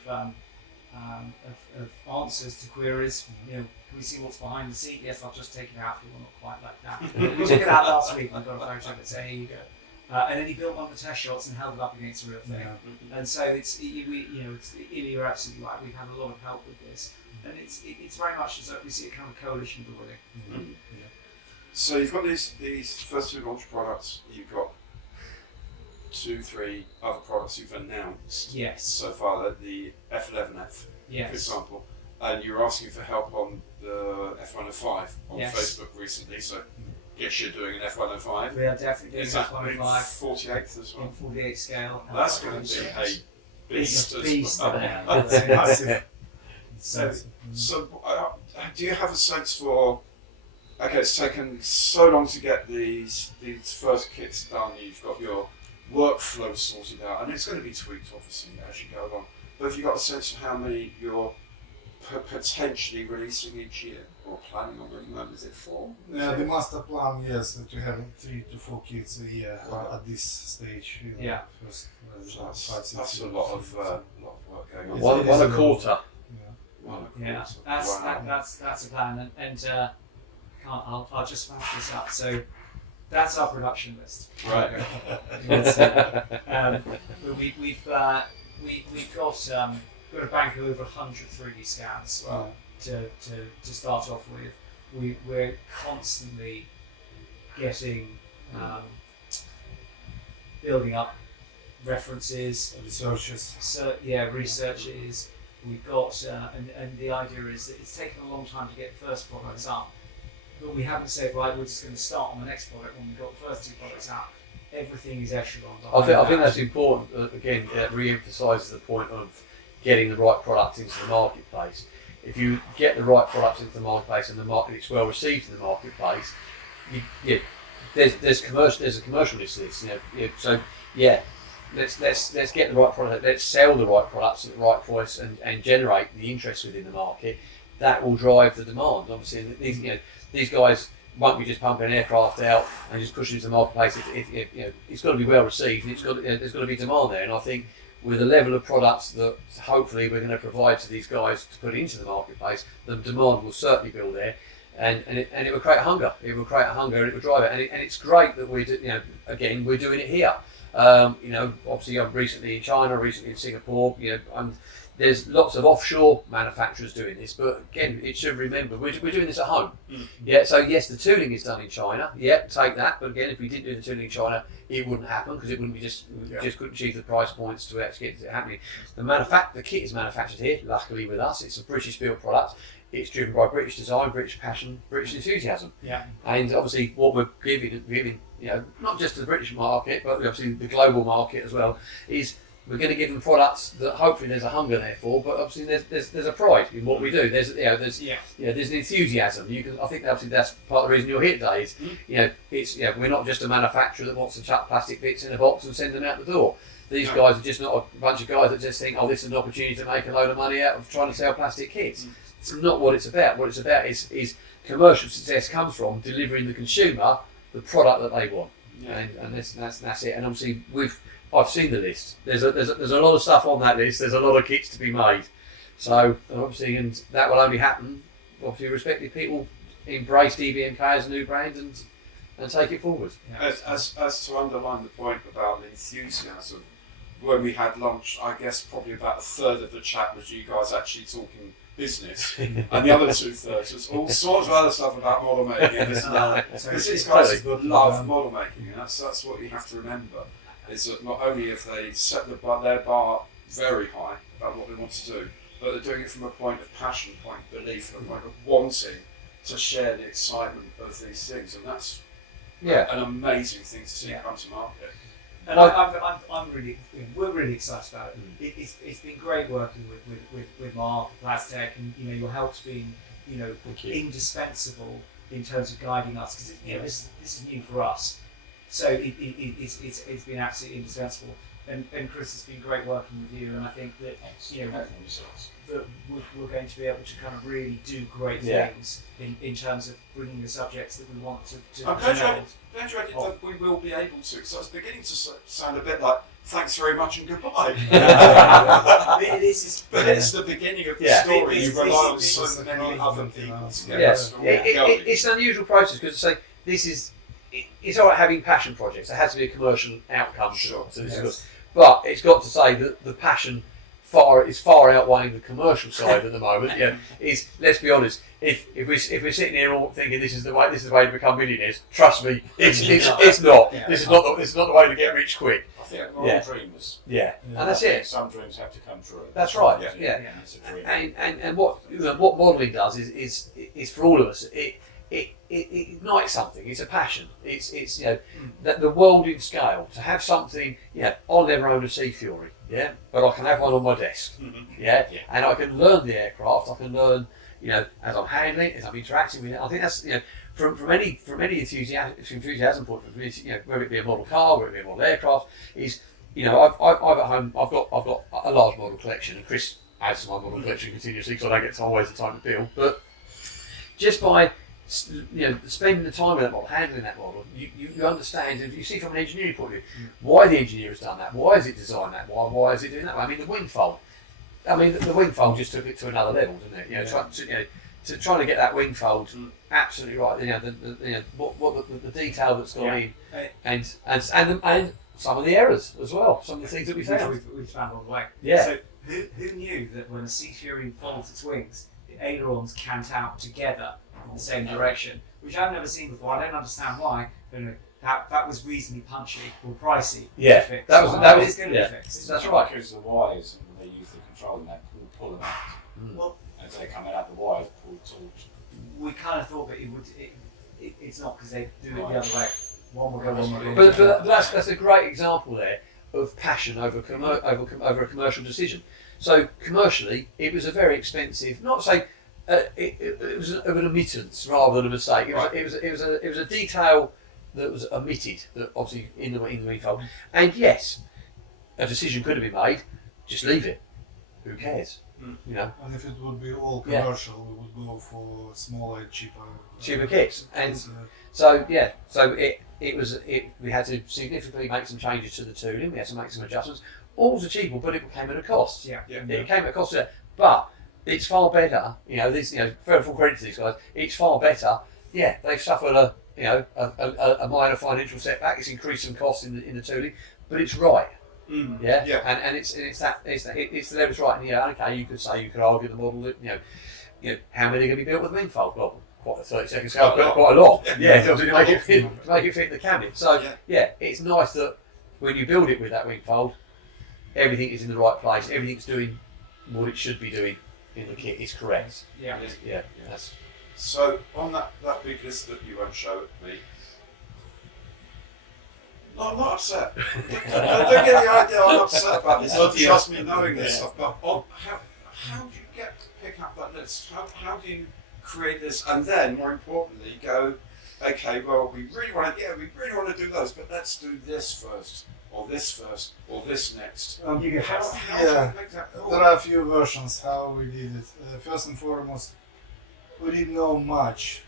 answers to queries. You know, can we see what's behind the seat? Yes, I'll just take it out for you. Well, not quite like that. We took it out last week. I've got a photo of it. So here you go. And then he built one of the test shots and held it up against a real thing. Yeah. And so you're absolutely right. We've had a lot of help with this, and it's very much as though we see a kind of coalition building. Yeah. So you've got these first 2 launch products. You've got 2-3 other products you've announced. Yes. So far, the F11F, yes, for example, and you were asking for help on the F105 on yes. Facebook recently. So. Yes, you're doing an F105. We are definitely doing an F105. 48th as well. In 48 scale. That's going to be a beast. That's massive. So, do you have a sense for? Okay, it's taken so long to get these first kits done. You've got your workflow sorted out, and it's going to be tweaked obviously as you go along. But have you got a sense of how many you're potentially releasing each year, or planning on bringing them? Is it 4? Yeah, the master plan, yes, to have 3 to 4 kits a year at this stage. Yeah. First, that's a lot of work going on. One a quarter. Yeah, that's a plan, and I'll just finish this up. So that's our production list. Right. We've got a bank of over 100 3D scans to start off with. We're constantly getting building up references, researchers. So researchers. We've got and the idea is that it's taken a long time to get the first products up, but we haven't said right, we're just going to start on the next product when we've got the first 2 products out. Everything is echelon. I think that's important. Again, it re-emphasises the point of getting the right product into the marketplace. If you get the right product into the marketplace and the market is well received in the marketplace, there's a commercialist list. So let's get the right product. Let's sell the right products at the right price and generate the interest within the market. That will drive the demand. Obviously, these guys won't be just pumping an aircraft out and just pushing it to the marketplace. It's got to be well received, and there's got to be demand there. And I think with the level of products that hopefully we're going to provide to these guys to put into the marketplace, the demand will certainly build there, and it will create a hunger. It will create a hunger, and it will drive it. And it's great that we're doing it here. Obviously I'm recently in China, recently in Singapore. There's lots of offshore manufacturers doing this, but again, it should remember we're doing this at home. Yeah, so yes, the tooling is done in China. Yeah, take that. But again, if we didn't do the tooling in China, it wouldn't happen because it wouldn't be just couldn't achieve the price points to actually get it happening. The kit is manufactured here. Luckily with us, it's a British built product. It's driven by British design, British passion, British enthusiasm. Yeah. And obviously, what we're giving, not just to the British market, but obviously the global market as well, is we're going to give them products that hopefully there's a hunger there for, but obviously there's a pride in what we do. There's an enthusiasm. I think obviously that's part of the reason you're here today. Is we're not just a manufacturer that wants to chuck plastic bits in a box and send them out the door. These guys are just not a bunch of guys that just think, oh, this is an opportunity to make a load of money out of trying to sell plastic kits. It's not what it's about. What it's about is commercial success comes from delivering the consumer the product that they want, and that's it. And obviously I've seen the list. There's a lot of stuff on that list. There's a lot of kits to be made. So obviously, and that will only happen obviously respective people embrace Dbmk as a new brand and take it forward. Yeah. As to underline the point about the enthusiasm, when we had lunch, I guess probably about a third of the chat was you guys actually talking business, and the other 2/3 was all sorts of other stuff about model making. Because these guys love model making, and that's what you have to remember. Is that not only have they set their bar very high about what they want to do, but they're doing it from a point of passion, point of belief, a point of wanting to share the excitement of these things, and that's an amazing thing to see come to market. And we're really excited about it. It's been great working with Mark, Plastech, and your help's been indispensable in terms of guiding us, because this is new for us. So it's been absolutely indispensable. And Chris, it's been great working with you, and I think that that we're going to be able to kind of really do great things in terms of bringing the subjects that we want to I'm glad you added that we will be able to, because I was beginning to sound a bit like thanks very much and goodbye. But it's the beginning of the story. You rely on so many other people to get the story going. It's an unusual process, because it's all right having passion projects. There has to be a commercial outcome to this, but it's got to say that the passion is far outweighing the commercial side at the moment. Let's be honest. If we're sitting here all thinking this is the way to become millionaires, trust me, it's not. Yeah. This is not the way to get rich quick. I think we're all dreamers. And that's it. Some dreams have to come true. That's right. It's a dream. And what modelling does is for all of us. It ignites something. It's a passion. It's that the world in scale, to have something. I'll never own a Sea Fury, but I can have one on my desk, and I can learn the aircraft. I can learn, as I'm handling it, as I'm interacting with it. I think that's from any enthusiasm point of view, whether it be a model car, whether it be a model aircraft, is I've at home I've got a large model collection, and Chris adds to my model collection continuously, because I don't get always the time to build, but just by spending the time with that model, handling that model, you understand, and you see from an engineering point of view why the engineer has done that, why has it designed that, why is it doing that. I mean, the wing fold. I mean, the wing fold just took it to another level, didn't it? Trying to get that wing fold absolutely right. The detail that's gone in, and some of the errors as well. Some of the things that we found. We've found on the way. Yeah. So who knew that when a Sea Fury folds its wings, the ailerons cant out together in the same direction, which I've never seen before. I don't understand why. That was reasonably punchy or pricey. Yeah, to fix. that was going to be fixed. That's right. Because the wires, when they use the control in that, will pull them out. Well, As they come out, the wires pull the tools. we kind of thought that it would. It's not, because they do it the other way. One will go, one will go. But that's a great example there of passion over a commercial decision. So commercially, it was a very expensive. Not to say it was of an omittance rather than a mistake. It was a detail that was omitted, that obviously in the wing fold. And yes, a decision could have been made. Just leave it. Who cares? And if it would be all commercial, we would go for smaller, cheaper kits. And so we had to significantly make some changes to the tooling. We had to make some adjustments. All was achievable, but it came at a cost. It came at a cost. But it's far better. Full credit to these guys. It's far better. Yeah, they've suffered a minor financial setback. It's increased some costs in the tooling, but it's right. And it's the level right. And okay, you could argue the model that how many are going to be built with wing fold? Well, quite a 30-second scale, quite a lot. To make it fit the cabinet. So it's nice that when you build it with that wing fold, everything is in the right place. Everything's doing what it should be doing in the kit. Is correct. That's. So on that big list that you won't show me. No, I'm not upset. Don't get the idea I'm upset about this. Trust me knowing this stuff. But how do you pick up that list? How do you create this? And then, more importantly, go, okay, well, we really want to do those, but let's do this first, or this first, or this next. How do you make that? There are a few versions how we did it. First and foremost, we didn't know much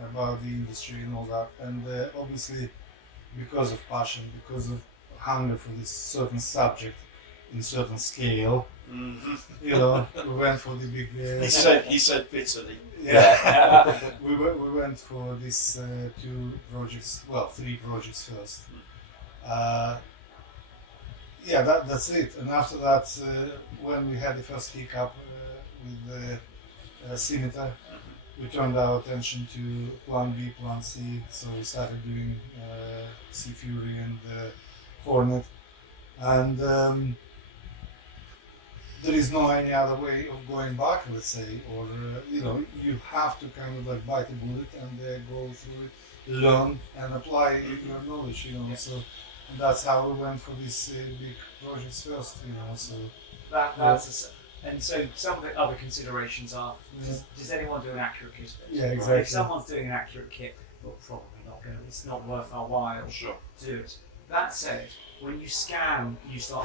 about the industry and all that, and obviously, because of passion, because of hunger for this certain subject in certain scale, we went for the big. He said bitterly. We went for these three projects first. That's it. And after that, when we had the first hiccup with the scimitar. We turned our attention to Plan B, Plan C, so we started doing Sea Fury and Hornet, and there is no any other way of going back, let's say, or you have to kind of like bite the bullet and go through it, learn and apply your knowledge, So and that's how we went for these big projects first, So and so some of the other considerations are: does anyone do an accurate kit? Yeah, exactly. If someone's doing an accurate kit, well, probably not going. It's not worth our while Sure. to do it. That said, when you start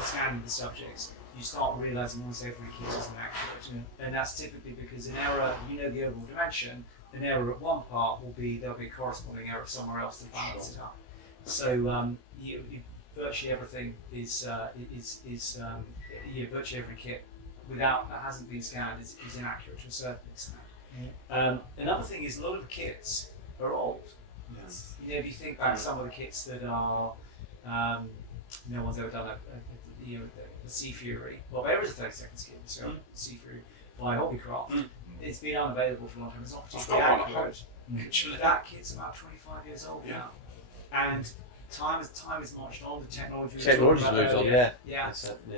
scanning the subjects, you start realizing almost every kit isn't accurate, and that's typically because an error, the overall dimension, an error at one part there'll be a corresponding error somewhere else to balance it up. So virtually everything is virtually every kit that hasn't been scanned is inaccurate to a certain extent. Another thing is a lot of the kits are old. Yes. If you think back some of the kits that are no one's ever done a Sea Fury. Well, there is a 30-second kit, so Sea Fury by Hobbycraft. It's been unavailable for a long time. It's not particularly accurate. That kit's about 25 years old now, and time has marched on. The technology's moved on. Yeah.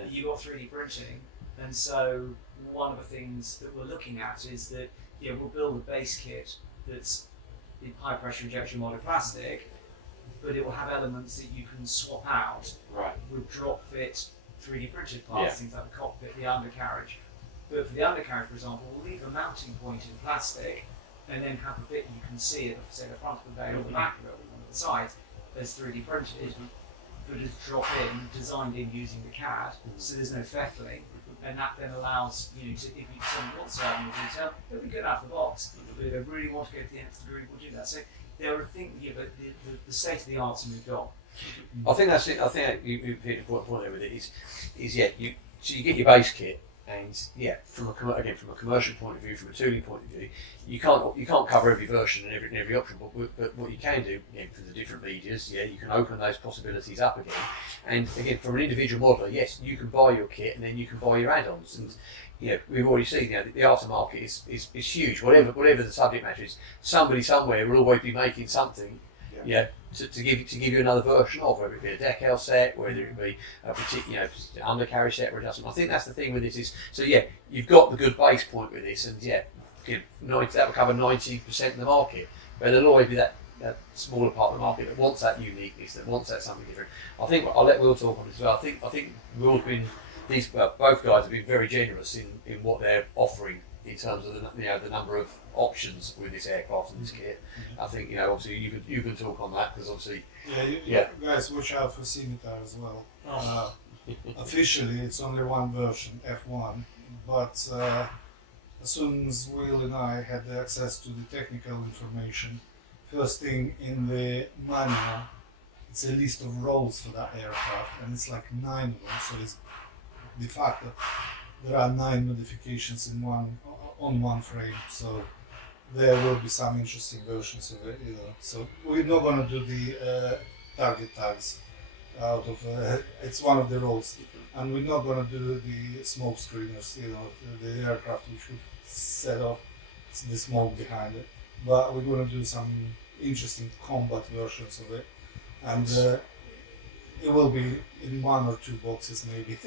You got 3D printing, and so one of the things that we're looking at is that we'll build a base kit that's in high pressure injection molded plastic, but it will have elements that you can swap out with drop fit 3D printed parts, things like the cockpit, the undercarriage. But for the undercarriage, for example, we'll leave a mounting point in plastic and then have a bit you can see at say the front of the bay or the back of it or one of the sides as 3D printed, but as drop in, designed in using the CAD, so there's no fettling, and that then allows if someone wants to have more detail, it'll be good out of the box. But if they really want to go to the nth degree, we'll do that. So there are things, but the state of the art's moved on. I think that's it. I think you hit the point there with it you get your base kit, and from a commercial point of view, from a tooling point of view, you can't cover every version and every option, but what you can do for the different medias, you can open those possibilities up again. And again, from an individual modeler, yes, you can buy your kit and then you can buy your add-ons. And we've already seen the aftermarket is huge. Whatever the subject matter is, somebody somewhere will always be making something. To give you another version of, whether it be a decal set, whether it be a particular undercarriage set or adjustment. I think that's the thing with this is you've got the good base point with this, and that will cover 90% of the market, but there'll always be that smaller part of the market that wants that uniqueness, that wants that something different. I think I'll let Will talk on this as well. I think Will's been both guys have been very generous in what they're offering in terms of the number of options with this aircraft and this kit. I think obviously you can talk on that because obviously you guys watch out for scimitar as well. Officially it's only one version, F1, but as soon as Will and I had the access to the technical information, first thing in the manual it's a list of roles for that aircraft, and it's like 9 of them, so it's de facto there are 9 modifications on one frame, so there will be some interesting versions of it, So we're not going to do the target tags out of it's one of the roles, and we're not going to do the smoke screeners, the aircraft which would set off the smoke behind it. But we're going to do some interesting combat versions of it, and it will be in 1 or 2 boxes maybe.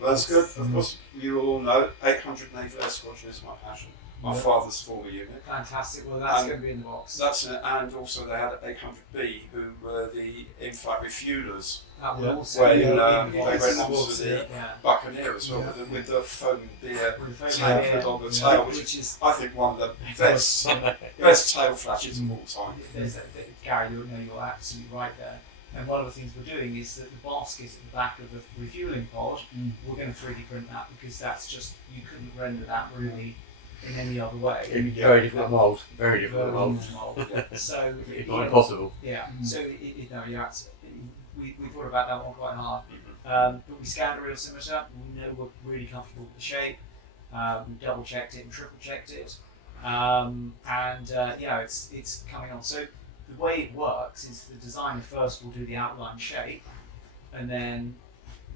Well, that's good. Of course, you all know 800 Naval Air Squadron is my passion. My father's former unit. Fantastic. Well, that's going to be in the box. That's it. And also they had 800B, who were the in-flight refuelers. That will also when be they went the on box, to the Buccaneer as well, with the foaming beer With the tapered on the tail, which is, I think, one of the best tail flashes of all time. Gary, you're absolutely right there. And one of the things we're doing is that the basket at the back of the refueling pod, we're going to 3D print that because that's just, you couldn't render that really in any other way. Very difficult mould. Very difficult mould. So, if not impossible. So, we thought about that one quite hard. But we scanned a real scimitar. We know we're really comfortable with the shape. We double checked it and triple checked it. It's coming on. So, the way it works is the designer first will do the outline shape, and then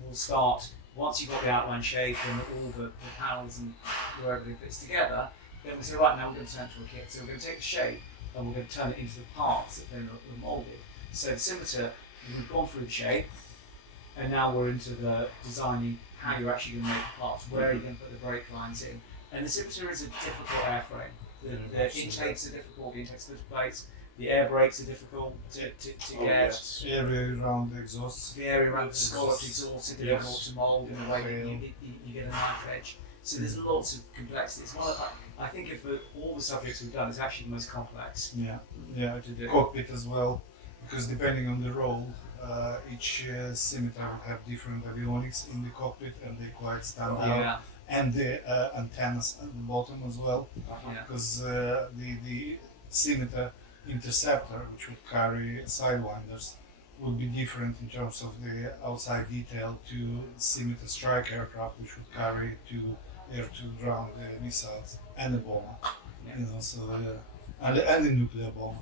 we'll start once you've got the outline shape and all the panels and wherever it fits together, then we say, right, now we're going to turn it into a kit. So we're going to take the shape and we're going to turn it into the parts that then are moulded. So the scimitar, we've gone through the shape, and now we're into the designing how you're actually going to make the parts, where are you going to put the brake lines in. And the scimitar is a difficult airframe. The intakes are difficult, the intake splitter plates, the air brakes are difficult to get. The area around the exhausts. The area around the scalloped exhaust are difficult to mould in the way that you get a knife edge. So there's lots of complexity. It's one of, I think of all the subjects we've done, it's actually the most complex. Yeah, to do. Cockpit as well, because depending on the role, each scimitar would have different avionics in the cockpit, and they quite stand out. And the antennas at the bottom as well, because the scimitar interceptor, which would carry sidewinders, would be different in terms of the outside detail to scimitar strike aircraft, which would carry two air-to-ground missiles and a bomb. You know, so and the nuclear bomb.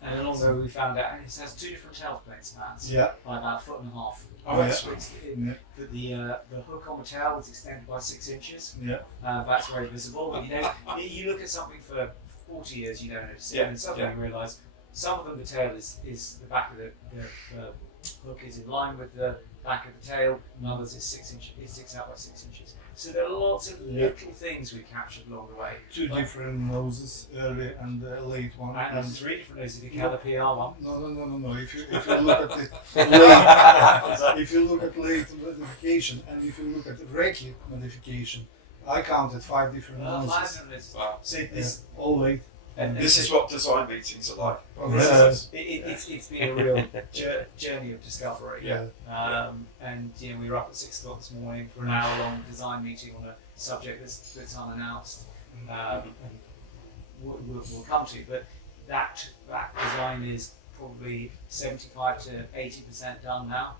And along the way we found out it has two different tail plane spans by about 1.5 foot. Oh, that's sweet. The hook on the tail is extended by 6 inches. That's very visible. But you look at something for 40 years, you don't notice it, and suddenly you realise some of them the tail is the back of the hook is in line with the back of the tail, and others is 6 inches. It sticks out by 6 inches. So there are lots of little things we captured along the way. Two different noses, early and late one. And 3 different noses if you count the PR one. No. If you look at the late, if you look at late modification, and if you look at the recce modification, I counted 5 different noses. 5 different noses. Wow. So this all late. And this is what design meetings are like. It's been a real journey of discovery. And we were up at 6 o'clock this morning for an hour-long design meeting on a subject that's unannounced, and we'll come to. But that design is probably 75 to 80% done now.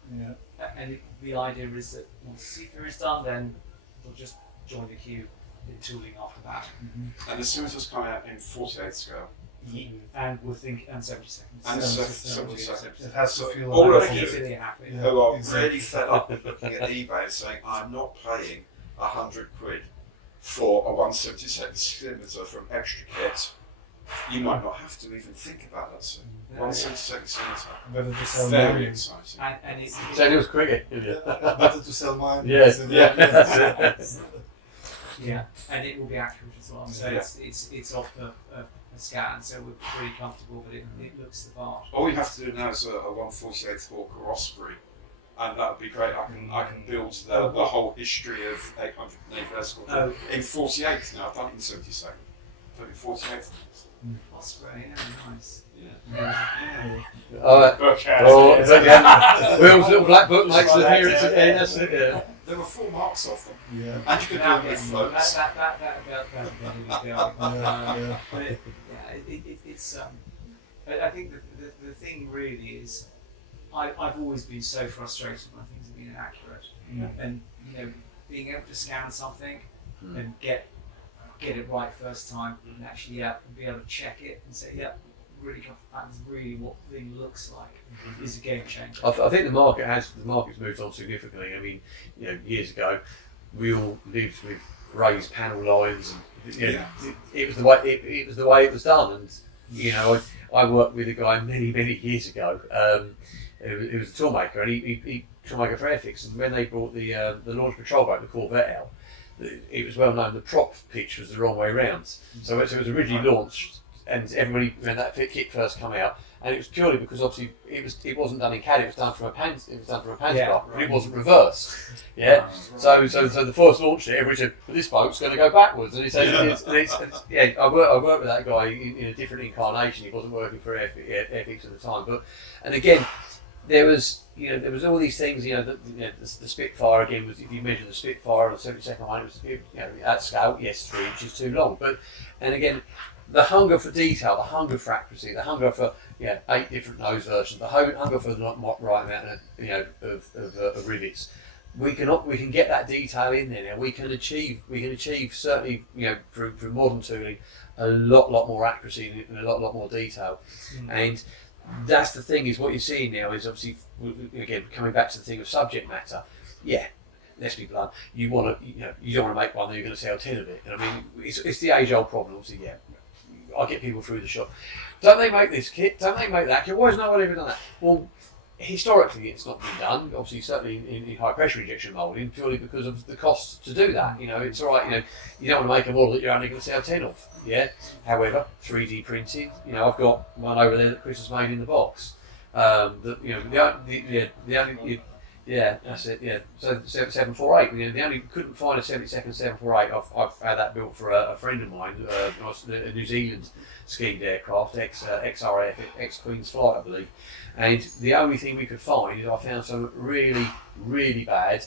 And the idea is that once C3 is done, then we'll just join the queue in tooling after that. And the scimitar's coming out in 48 scale. And we'll think, and 70 seconds. And 70 seconds. It has to feel all like of you really happy. who are really fed up with looking at eBay and saying, I'm not paying 100 quid for a 172nd scimitar from Extra Kit, you might not have to even think about that soon. 172nd scimitar. Better to sell Very mine. exciting. And it's Daniel's cricket, isn't it? Better to sell mine. Yes. Yeah, and it will be accurate as well. So it's off a scan, so we're pretty comfortable that it looks the part. All you have to do now is a 148th Hawk or Osprey, and that would be great. I can build the whole history of 800 Naval Escort in 48th now. I've done it in 72nd. But in 48th. Osprey, nice. Alright. Will's little black book makes an appearance again, that's it, There were 4 marks of them. Yeah. And you could do them with floats. It's I think the thing really is I've always been so frustrated when things have been inaccurate, and being able to scan something and get it right first time, and actually be able to check it and say really that's really what the thing looks like is a game changer. I think the market's moved on significantly. I mean, years ago, we all lived with raised panel lines, and it was the way it was done. And I worked with a guy many years ago. He was a toolmaker, and he toolmaker for Airfix. And when they brought the launch patrol boat, the Corvette out, it was well known the prop pitch was the wrong way round. So it was originally launched. And everybody, when that kit first came out, and it was purely because obviously it wasn't done in CAD. It was done from a Panzer, but it wasn't reversed. So the first launch there, everybody said, "Well, this boat's going to go backwards." And he said, I worked with that guy in a different incarnation. He wasn't working for Airfix at the time, and again, there was all these things. The Spitfire again was, if you measure the Spitfire on the 72nd line, it was at scale, yes, 3 inches too long, and again. The hunger for detail, the hunger for accuracy, the hunger for 8 different nose versions, the hunger for the right amount of rivets. We can get that detail in there now. We can achieve certainly through modern tooling a lot more accuracy and a lot more detail. And that's the thing, is what you're seeing now is obviously, again, coming back to the thing of subject matter. let's be blunt, you want to, you don't want to make one that you're going to sell 10 of it. And I mean, it's the age-old problem. Obviously, yeah, I get people through the shop. Don't they make this kit? Don't they make that kit? Why has no one ever done that? Well, historically, it's not been done. Obviously, certainly in high-pressure injection moulding, purely because of the cost to do that. It's all right. You don't want to make a model that you're only going to sell 10 of. Yeah. However, 3D printing. I've got one over there that Chris has made in the box. That's it. Yeah, so 748. They only couldn't find a 72nd 748. I've had that built for a friend of mine, a New Zealand schemed aircraft, XRF, ex-Queen's Flight, I believe. And the only thing we could find is I found some really, really bad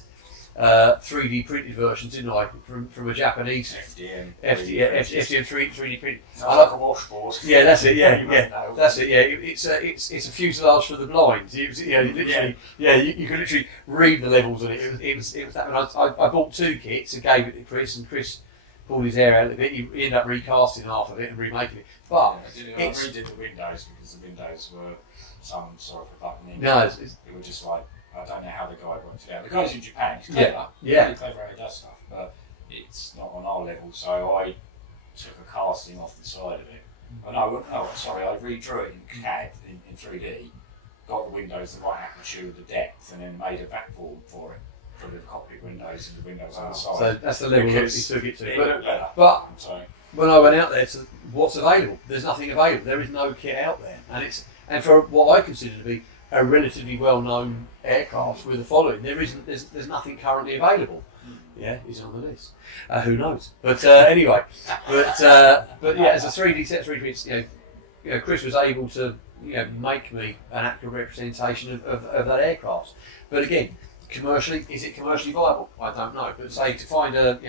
3D printed versions, didn't I, from a Japanese FDM 3D printed. like a washboard. Yeah, that's it. Yeah, No. that's it. Yeah, it's a fuselage for the blind. It was, literally, you could literally read the levels on it. It was that. And I bought 2 kits and gave it to Chris, and Chris pulled his hair out of it. He ended up recasting half of it and remaking it. But I redid the windows because the windows were some sort of a button in. no, It was just like, I don't know how the guy worked it out. The guy's in Japan, he's clever. Yeah. Really clever how he does stuff, but it's not on our level, so I took a casting off the side of it. I redrew it in CAD in 3D, got the windows the right aperture with the depth, and then made a back form for it, for the cockpit windows and the windows on the side. so that's the level that he Because took it to. it looked better. But So, when I went out there, to what's available? There's nothing available. There is no kit out there, and for what I consider to be a relatively well-known aircraft with a following, there's nothing currently available. Yeah, he's on the list. Who knows? But anyway, but yeah, as a 3D set, 3D prints, Chris was able to make me an accurate representation of that aircraft. But again, commercially, is it commercially viable? I don't know. But say to find a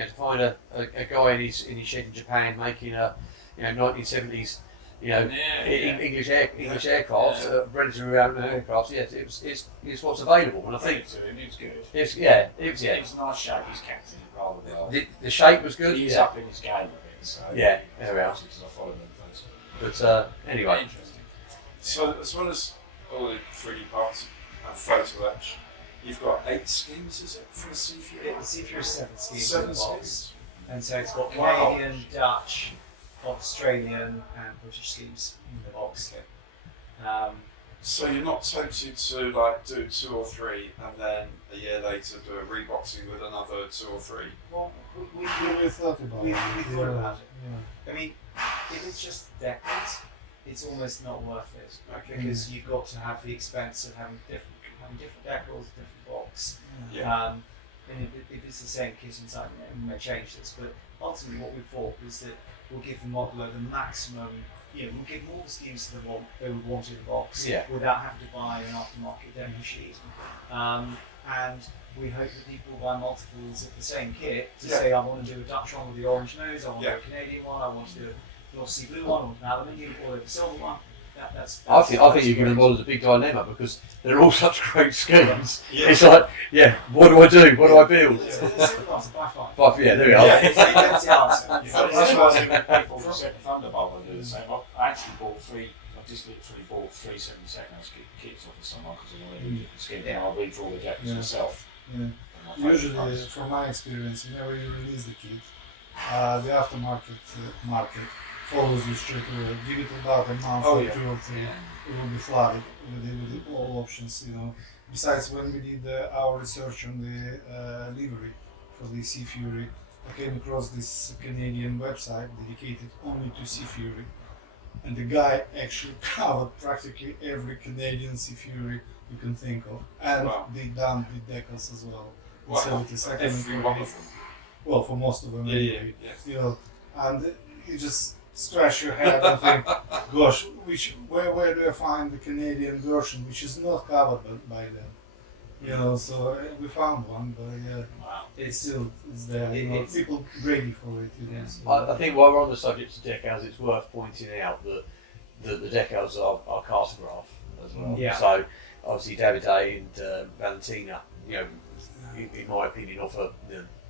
guy in his shed in Japan making a 1970s English aircraft, relatively renowned aircraft. Yeah, it's what's available, and I think it was good. it's It's a nice shape, he's kept it rather well. the shape was good. He's Yeah, up in his game a bit, so yeah, there we are. because I followed him on Facebook. But anyway, Interesting. So as well as all the 3D parts and photo etch, you've got 8 schemes, is it, for the C-Fury? The C-Fury is 7 schemes in 7 the box. schemes. And so it's got Wow. Canadian, Dutch, Australian, and British schemes in the box. So you're not tempted to do 2 or 3 and then a year later do a reboxing with another 2 or 3? Well, we thought about we it. thought about it. Yeah. I mean, if it's just decades, it's almost not worth it Okay. because you've got to have the expense of having different decals, different box. Yeah. And if it's the same kit inside, we may change this. But ultimately, what we thought was that we'll give the modeler the maximum. We'll give them all the schemes they would want in the box without having to buy an aftermarket demo sheet. And we hope that people buy multiples of the same kit to say, I want to do a Dutch one with the orange nose, I want to do a Canadian one, I want to do a glossy blue one, I want an aluminium or a silver one. I think you're giving the models a big dilemma because they're all such great schemes. Yeah. It's like, what do I do? What do I build? It's the simple answer, by far. But yeah, there we are. Yeah. That's the answer. That's why I think people who set the Thunderbolt will do the same. I actually bought 3. I just literally bought 3 72nd kits off of someone because I wanted a different skin, and I'll redraw the decals myself. Yeah. Usually, from my experience, whenever you release the kit, the aftermarket market follows you straight away. Give it about a month or 2 or 3, it will be flooded with all options. Besides, when we did our research on the livery for the Sea Fury, I came across this Canadian website dedicated only to Sea Fury, and the guy actually covered practically every Canadian Sea Fury you can think of, and they done the decals as well. Wow. Every one of them. Well, for most of them, anyway. Yeah. And you just scratch your head and think, gosh, where do I find the Canadian version which is not covered by them? So we found one, but it's there. People ready for it. So. I think while we're on the subject of decals, it's worth pointing out that the decals are cartograph as well. Yeah. So obviously Davide and Valentina, in my opinion, offer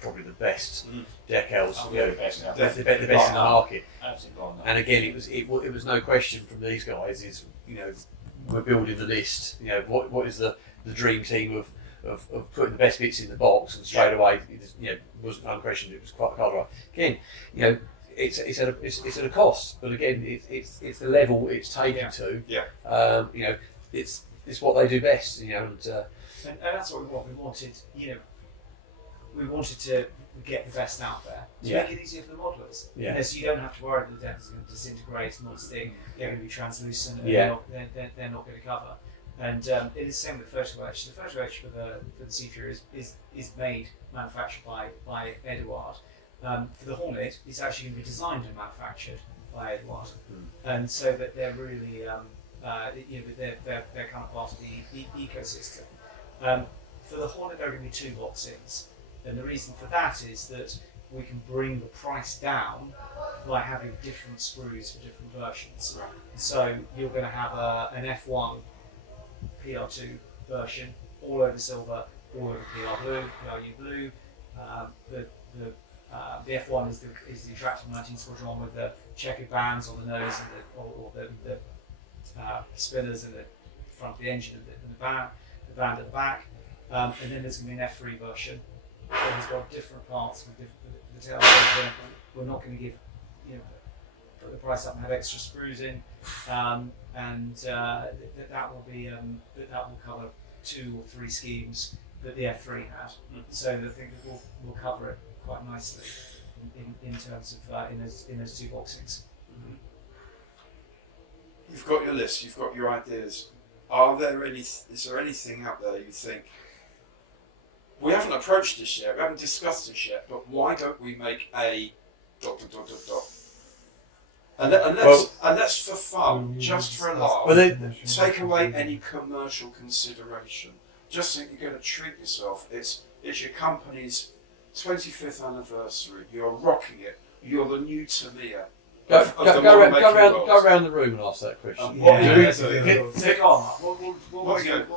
probably the best decals. The best now. The best in the market. Absolutely. And again, it was no question from these guys. We're building the list. What is the dream team of putting the best bits in the box, and straight away, it wasn't unquestioned. It was quite a car drive. Again, it's at a cost, but again, it's the level it's taken to. Yeah. It's what they do best. And that's what we wanted. We wanted to get the best out there to make it easier for the modelers. So you don't have to worry that the deck is going to disintegrate and not stick. They're going to be translucent and they're not going to cover. And it is the same with the photo etch. The photo etch for the Seafury is manufactured by Eduard. For the Hornet, it's actually going to be designed and manufactured by Eduard, and so that they're really they're kind of part of the ecosystem. For the Hornet, there are going to be 2 boxings, and the reason for that is that we can bring the price down by having different sprues for different versions. Right. So you're going to have an F1 PR2 version, all over silver, all over PR blue, PRU blue. The F1 is the attractive 19 Squadron with the checkered bands on the nose and the spinners in the front of the engine and the band at the back. And then there's going to be an F3 version. So it's got different parts with the tail. We're not going to give put the price up and have extra sprues in, and that will cover 2 or 3 schemes that the F3 had. So I think that we'll cover it quite nicely in terms of in those 2 boxings. You've got your list, you've got your ideas. Is there anything out there you think, we haven't approached this yet, we haven't discussed this yet, but why don't we make a ... And that's for fun, just for a laugh. Take away any commercial consideration. Just think you're going to treat yourself. It's your company's 25th anniversary. You're rocking it. You're the new Tamiya. Go around the room and ask that question.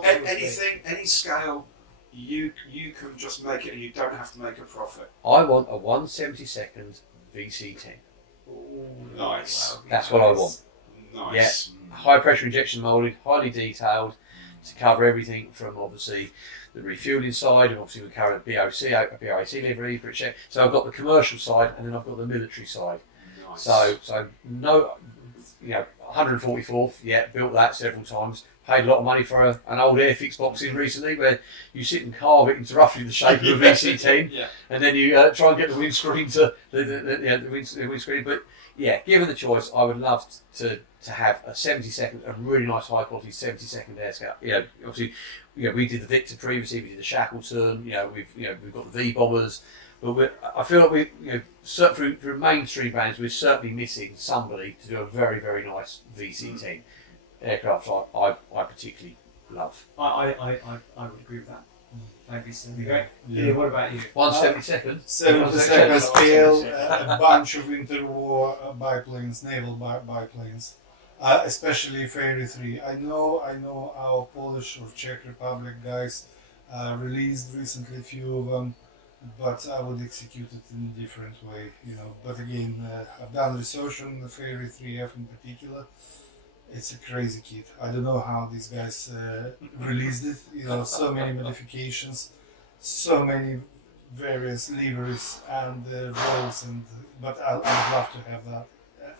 Anything, any scale, you can just make it, and you don't have to make a profit. I want a 1/72 VC10. Ooh, nice. That's what I want. Nice. Yeah. High pressure injection moulded, highly detailed, to cover everything from obviously the refueling side, and obviously we carry a BOC livery for check. So I've got the commercial side, and then I've got the military side. Nice. So no, 144th, built that several times. Paid a lot of money for an old Airfix boxing recently, where you sit and carve it into roughly the shape of a VC10, and then you try and get the windscreen to the windscreen. But given the choice, I would love to have a 72nd, a really nice high quality 72nd air scout. Obviously, we did the Victor previously, we did the Shackleton. We've got the V bombers, but I feel like through mainstream brands, we're certainly missing somebody to do a very, very nice VC10 aircraft. I particularly love. I would agree with that. Maybe something great. Yeah. What about you? 1/72. 72nd scale, a bunch of interwar biplanes, naval biplanes, especially Fairy 3. I know our Polish or Czech Republic guys released recently a few of them, but I would execute it in a different way, But again, I've done research on the Fairy 3F in particular. It's a crazy kit. I don't know how these guys released it. So many modifications, so many various levers and rolls, but I'd love to have that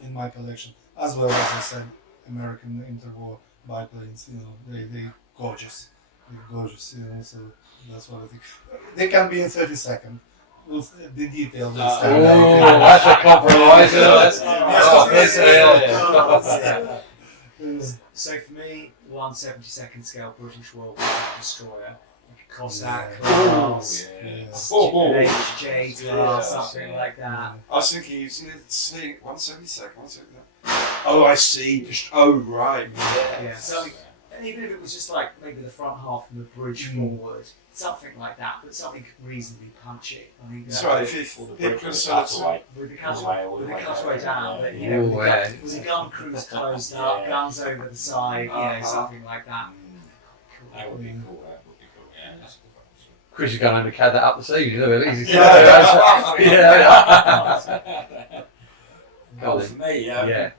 in my collection, as well as I said, American interwar biplanes. They gorgeous. They're gorgeous. So that's what I think. They can be in 32nd. The detail will stand out. That's a compromise. So for me, 1/72nd scale British World War Destroyer, like a Cossack class, Jade class, something like that. I was thinking you've seen 1/72nd. Oh, I see. Oh, right. Yeah. Something, and even if it was just like maybe the front half from the bridge forward, something like that, but something reasonably punchy. I mean, sorry, if with people with the cutaway down, with the gun crews closed up, guns over the side, something like that. That would be cool. Yeah, that's cool. Chris is going to CAD that up this evening, isn't he? For me,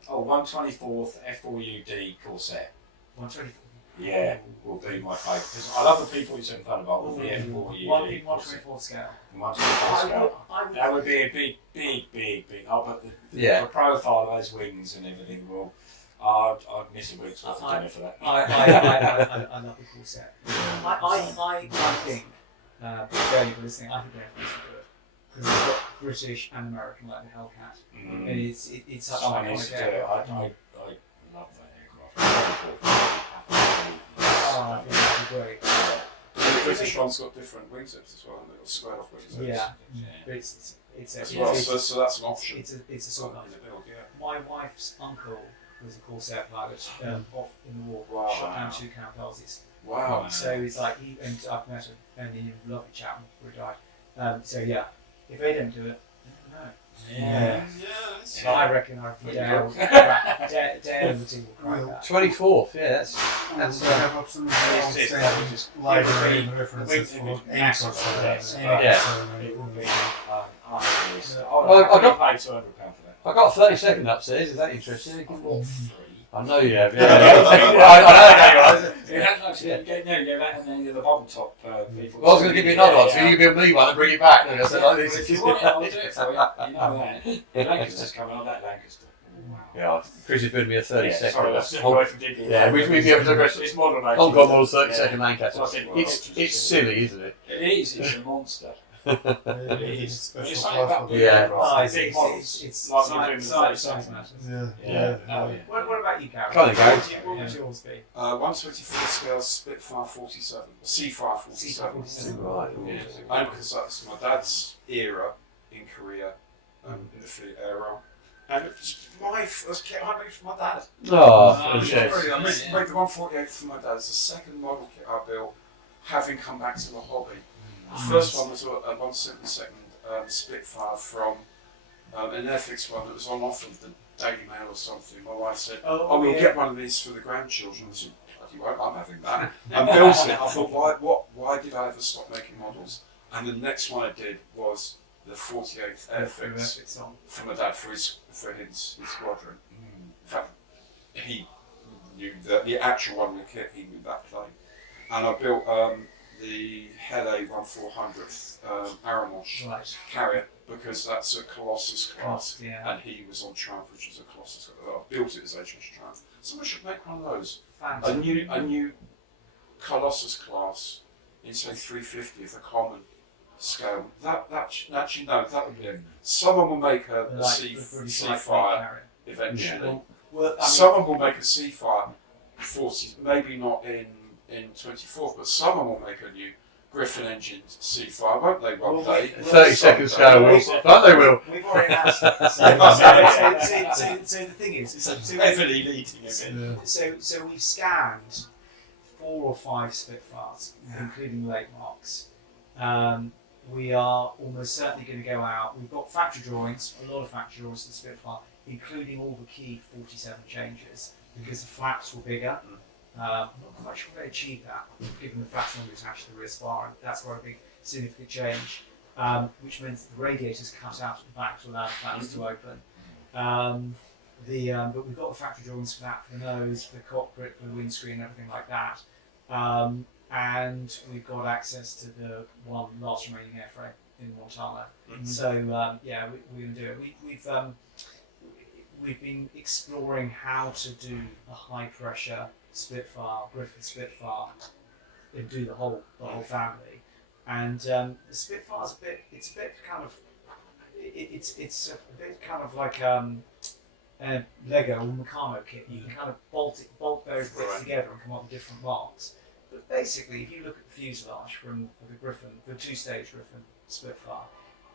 1/24th F4UD Corsair. 1/24. Yeah, will be my favourite. Because I love the P47 Thunderbolt, the F4 UD. 124 scale. 124 scale. That would be a big. Oh, but the profile of those wings and everything will. I'd miss a week's worth of dinner for that. I love the full set. I think, going for this thing, I think they're supposed to do it. Because it's got British and American, like the Hellcat. And it's such an Chinese iconic do it. aircraft. I love that aircraft. Oh, I think that'd be great. The British one's got different wingtips as well, and they've got squared off wingtips. Yeah. But it's As well, so that's an option. It's a sort of in the build, yeah. My wife's uncle was a Corsair pilot off in the war, Wow. shot down 2 kamikazes. Wow. So it's like, and I've met him, and he's a lovely chap before he died. So yeah, if they don't do it, no. Yeah. So I reckon Dale and the team will crack that. 24th, yeah, that's We have absolutely all It's same just- library and the references wing for image any massive, Corsair. yes. Any Yeah. Corsair, It will be yeah. I got- paid £200 for that. I got a 30-second upstairs. Is that interesting? I've got 3. I know you have. Yeah, I know you have. Yeah, actually, yeah, that and then the bubble top. Well, I was going to give you another one, so you give me one and bring it back. And I said, like Well, this. if you want it, I'll do it for you. You know that. Lancaster's coming on that Lancaster. Wow. Yeah, Chris has given me a 30-second. Sorry, that's away from Digging. Yeah, we've been able to address It's modern. Hong Kong model 30-second Lancaster. Well, I think It's silly, isn't it? It is. It's a monster. It is. is special It's class like for that. the Yeah. aircraft. It's Like science, you're doing science, the science matters. Yeah. Oh, yeah. What about you, Gary? Come on, Gary. What would yours be? 124 scale Spitfire 47, Seafire 47. Right. Yeah. And because that's my dad's era in Korea, in the fleet era. And it was my first kit I made for my dad. Oh, It was shit. brilliant. I made the 148 for my dad. It's the second model kit I built, having come back to the hobby. The first one was a 172nd Spitfire from an Airfix one that was on offer of the Daily Mail or something. My wife said, "Oh, we'll get one of these for the grandchildren." I said, "Bloody won't, I'm having that." And built it. I thought, why did I ever stop making models? And the next one I did was the 48th Airfix for my dad for his squadron. In fact, he knew the actual one in the kit. He knew that plane, and I built the Hele 1400th Aramosh carrier because that's a Colossus class, and he was on Triumph, which is a Colossus. I built it as HMS Triumph. Someone should make one of those. A new Colossus class in say 350 of the common scale. That would be. Someone will make a Seafire eventually. Someone will make a Seafire 40, maybe not in 24th, but someone will make a new Griffin engine Seafire, won't they? One day. 30-second scale will. But they will. We've already announced that. So the thing is, so Heavily leading it. So we've scanned 4 or 5 Spitfires, including late marks. We are almost certainly going to go out. We've got factory drawings, a lot of factory drawings of the Spitfire, including all the key 47 changes, because the flaps were bigger. I'm not quite sure they achieved that, given the flaps only attached to the rear spar, and that's quite a big significant change, which means that the radiators cut out at the back to allow the flaps to open. But we've got the factory drawings for that, for the nose, for the cockpit, for the windscreen, everything like that. And we've got access to the one last remaining airframe in Montana. So yeah, we're going to do it. We've been exploring how to do a high pressure Spitfire, Griffin Spitfire, and do the whole family. And the Spitfire's a bit kind of like a Lego or Meccano kit. You can kind of bolt those bits together and come up with different marks. But basically, if you look at the fuselage from the Griffin, the 2-stage Griffin Spitfire,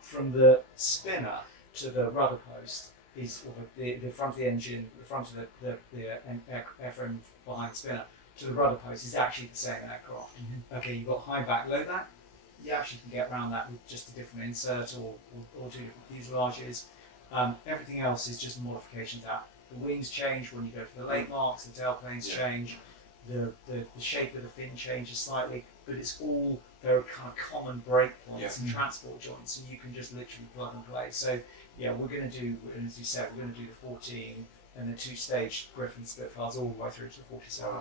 from the spinner to the rudder post is the front of the engine, the front of the airframe behind the spinner to the rudder post is actually the same aircraft. Okay, you've got high back, low back. You actually can get around that with just a different insert or 2 different fuselages. Everything else is just modifications out. The wings change when you go to the late marks, the tailplanes change. The shape of the fin changes slightly, but it's all very kind of common break points and transport joints, and you can just literally plug and play. So yeah, we're going to do, as you said, we're going to do the 14 and the 2-stage Griffin Spitfires all the way through to the 47.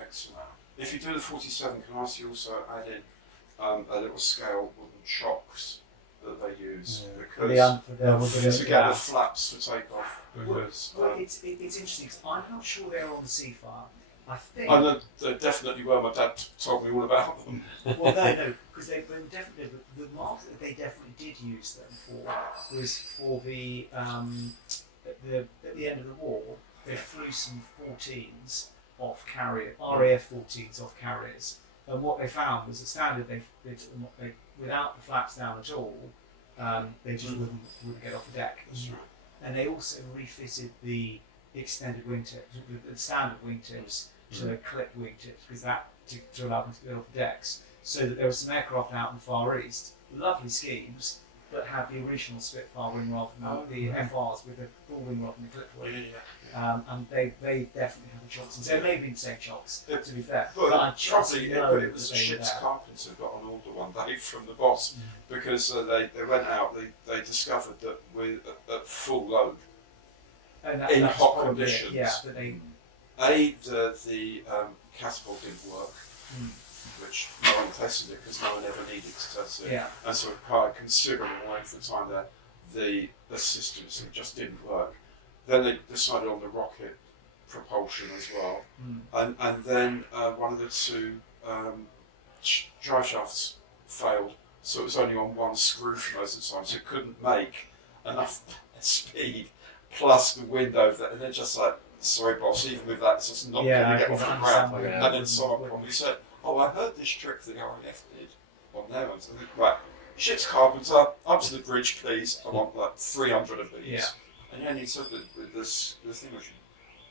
Excellent. If you do the 47, can I ask you also add in a little scale wooden chocks that they use because to get the flaps for takeoff. Because, well, it's interesting because I'm not sure they're on the Seafire. I think. I know they definitely were. My dad told me all about them. Well, no, because they were definitely the market that they definitely did use them for was for the at the end of the war they flew some 14s off carrier RAF 14s off carriers, and what they found was that standard they took them without the flaps down at all. They just wouldn't get off the deck. That's right. And they also refitted the extended wingtips, the standard wingtips, to the clip wingtips, because that to allow them to get off the decks. So that there were some aircraft out in the Far East, lovely schemes, but had the original Spitfire wing rod and the FRs with the full wing rod and the clip wing. And they definitely had the chocks. And so it may have been the same chocks, to be fair. Well, but I just probably know it was a that they were ship's there. carpenter got an order one day from the boss because they went out. They discovered that at full load And in that's hot probably it, conditions. yeah, but they. The catapult didn't work, which no one tested it because no one ever needed to test it. Yeah. And so it required considerable length of time there. The systems just didn't work. Then they decided on the rocket propulsion as well. And then one of the two drive shafts failed, so it was only on one screw for most of the time, so it couldn't make enough speed plus the wind over that, and they're just like, sorry boss, even with that it's just not going to get off the ground. And then someone probably said, oh, I heard this trick the RAF did on their ones. And right, ship's carpenter, up to the bridge please, I want like 300 of these. Yeah. And then he said that with this thing was,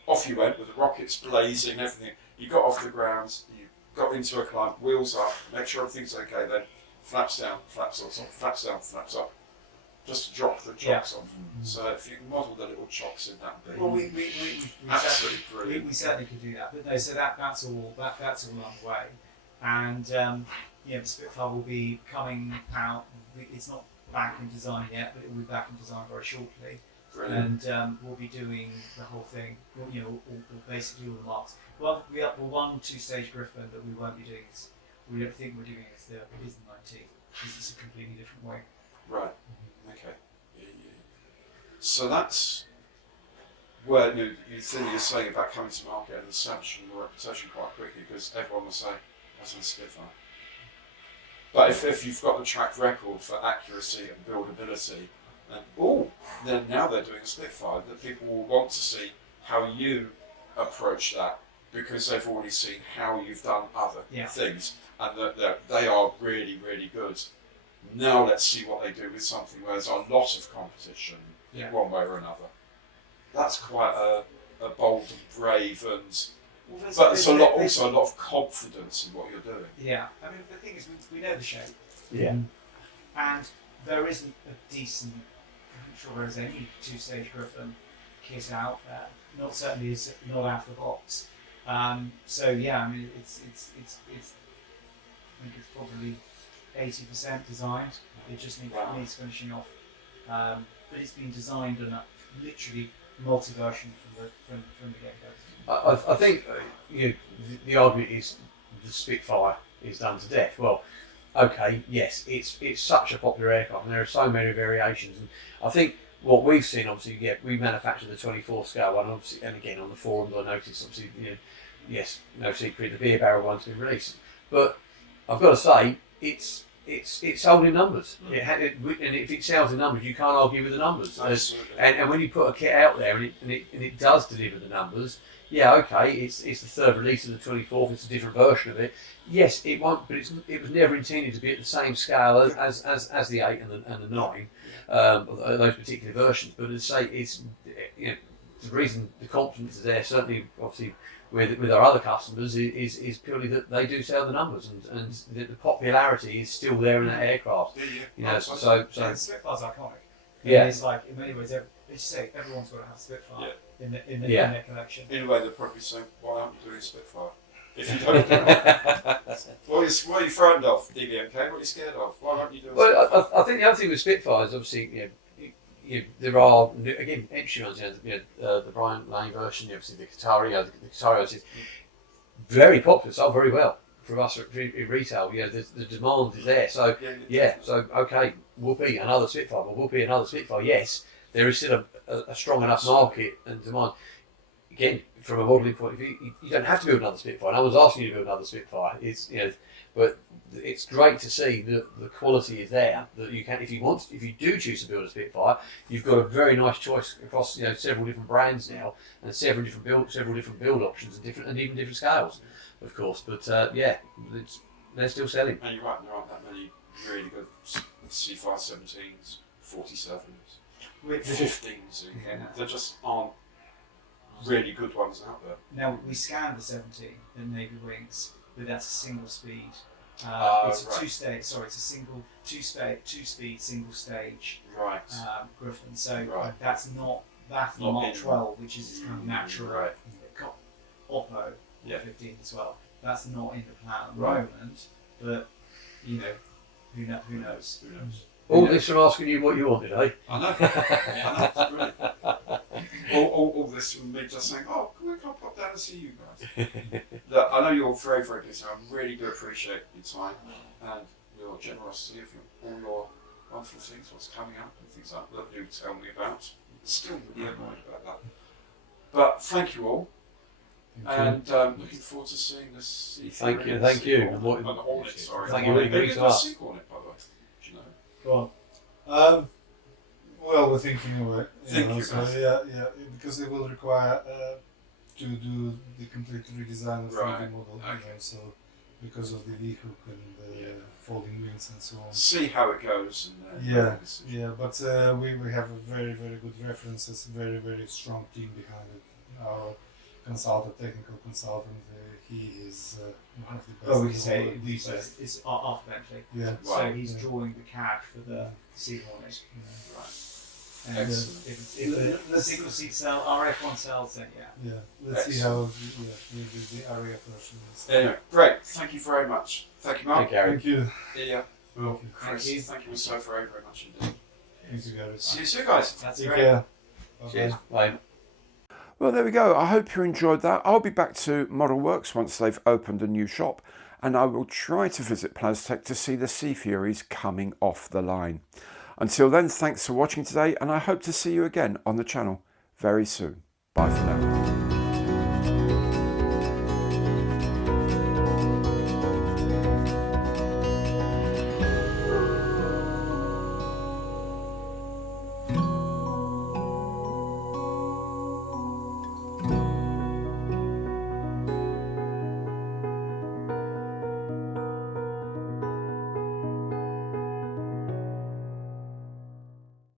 off you went with the rockets blazing, everything. You got off the ground, you got into a climb, wheels up, make sure everything's okay, then flaps down, flaps up, flaps down, flaps up. Just to drop the chocks off. So if you can model the little chocks in that bit. Well, we absolutely certainly, brilliant. we certainly could do that, but no. So that's all underway, and the Spitfire will be coming out. It's not back in design yet, but it will be back in design very shortly. Brilliant. And we'll be doing the whole thing. We'll basically all the marks. Well, we have one two-stage Griffin that we won't be doing. We don't think we're doing it as the 19 because it's a completely different way. Right. Okay. Yeah. So that's where you think you're saying about coming to market and establishing your reputation quite quickly, because everyone will say, that's a Spitfire. But if you've got the track record for accuracy and buildability, then now they're doing a Spitfire, that people will want to see how you approach that, because they've already seen how you've done other things, and that they are really, really good. Now let's see what they do with something where there's a lot of competition in one way or another. That's quite a bold and brave, and but there's also a lot of confidence in what you're doing. Yeah, I mean the thing is we know the shape. Yeah. And there isn't a decent, I'm sure there is any two-stage Griffin kit out there. Not certainly is not out of the box. So yeah, I mean it's I think it's probably 80% designed. It just needs finishing off. But it's been designed and literally multi-version from the get-go. I think the argument is the Spitfire is done to death. Well, okay, yes, it's such a popular aircraft, and there are so many variations. And I think what we've seen, obviously, we manufactured the 24 scale one, obviously, and again on the forums I noticed, obviously, yes, no secret, the beer barrel one's been released, but I've got to say it's sold in numbers. And if it sells in numbers, you can't argue with the numbers. And when you put a kit out there and it does deliver the numbers, yeah, okay, it's the third release of the 24th. It's a different version of it. Yes, it won't, but it was never intended to be at the same scale as the 8 and the 9, those particular versions. But as I say, it's the reason the confidence is there. Certainly, obviously, with our other customers is purely that they do sell the numbers, and the popularity is still there in that aircraft. So Spitfire's iconic. Yeah. It's like in many ways, everyone's got to have Spitfire in their collection. In a way, they're probably saying, why aren't you doing Spitfire? If you don't do it, what are you frightened of, Dbmk? What are you scared of? Why aren't you doing Spitfire? Well, I think the other thing with Spitfire is obviously, there are again entry ones. The Brian Lane version, obviously the Qatari, very popular, sold very well for us in retail. You know, the demand is there. So yeah, so okay, Whoopee, another Spitfire. Well, Whoopee, another Spitfire. Yes, there is still a strong enough market and demand. Again, from a modelling point of view, you don't have to build another Spitfire. No one's asking you to build another Spitfire. It's, you know, but it's great to see that the quality is there. That you can, if you do choose to build a Spitfire, you've got a very nice choice across, you know, several different brands now, and several different build options, and even different scales, of course. But yeah, they're still selling. And you're right, there aren't that many really good C517s, 47s, 15s. There just aren't really good ones out there. Now we scanned the 17, the Navy Wings, but that's a single speed. It's a right. two-stage. Sorry, it's a single two-speed single stage Right. Griffin. So Right. that's not the Not Mark in- 12, which is its kind of natural. Right. It's got Oppo Yeah. 15 as well. That's not in the plan at the Right. moment, but you know, who knows? Who knows? All this from asking you what you wanted, eh? I know. I know. It's brilliant. All this from me just saying, oh, can I pop down and see you guys? Look, I know you're very, very busy. I really do appreciate your time and your generosity of all your wonderful things, what's coming up and things like that you tell me about. Still really annoyed about that. But thank you all. And looking forward to seeing this. Thank you. And what- An Hornet, sorry. Thank you, really Maybe good a to us. sea Hornet, by the way. Do you know? Go on. Well, we're thinking of it. Thank you, So guys. yeah, because it will require to do the complete redesign of the Right. model. Okay. So because of the V-hook and the folding wings and so on. See how it goes. And, Yeah, yeah, but we have a very, very good references, very, very strong team behind it. Our consultant, technical consultant, he is one of the best. Oh, we in can the say world, the best. it's Arthur Bentley. Yeah, So Right. he's Yeah. drawing the CAD for the Sea Hornet. Right. And Excellent. if the single seat cell RF1 cells, then yeah. yeah. Let's see how the area version is. Anyway, great. Thank you very much. Thank you, Mark. Thank you, Harry. Thank you. Yeah. Well, Thank Chris, thank you so very, very much indeed. Thank you, guys. See you soon, guys. That's Take great. care. Bye-bye. Cheers. Bye. Well, there we go. I hope you enjoyed that. I'll be back to Modelworx once they've opened a new shop, and I will try to visit Plastech to see the Sea Furies coming off the line. Until then, thanks for watching today, and I hope to see you again on the channel very soon. Bye for now.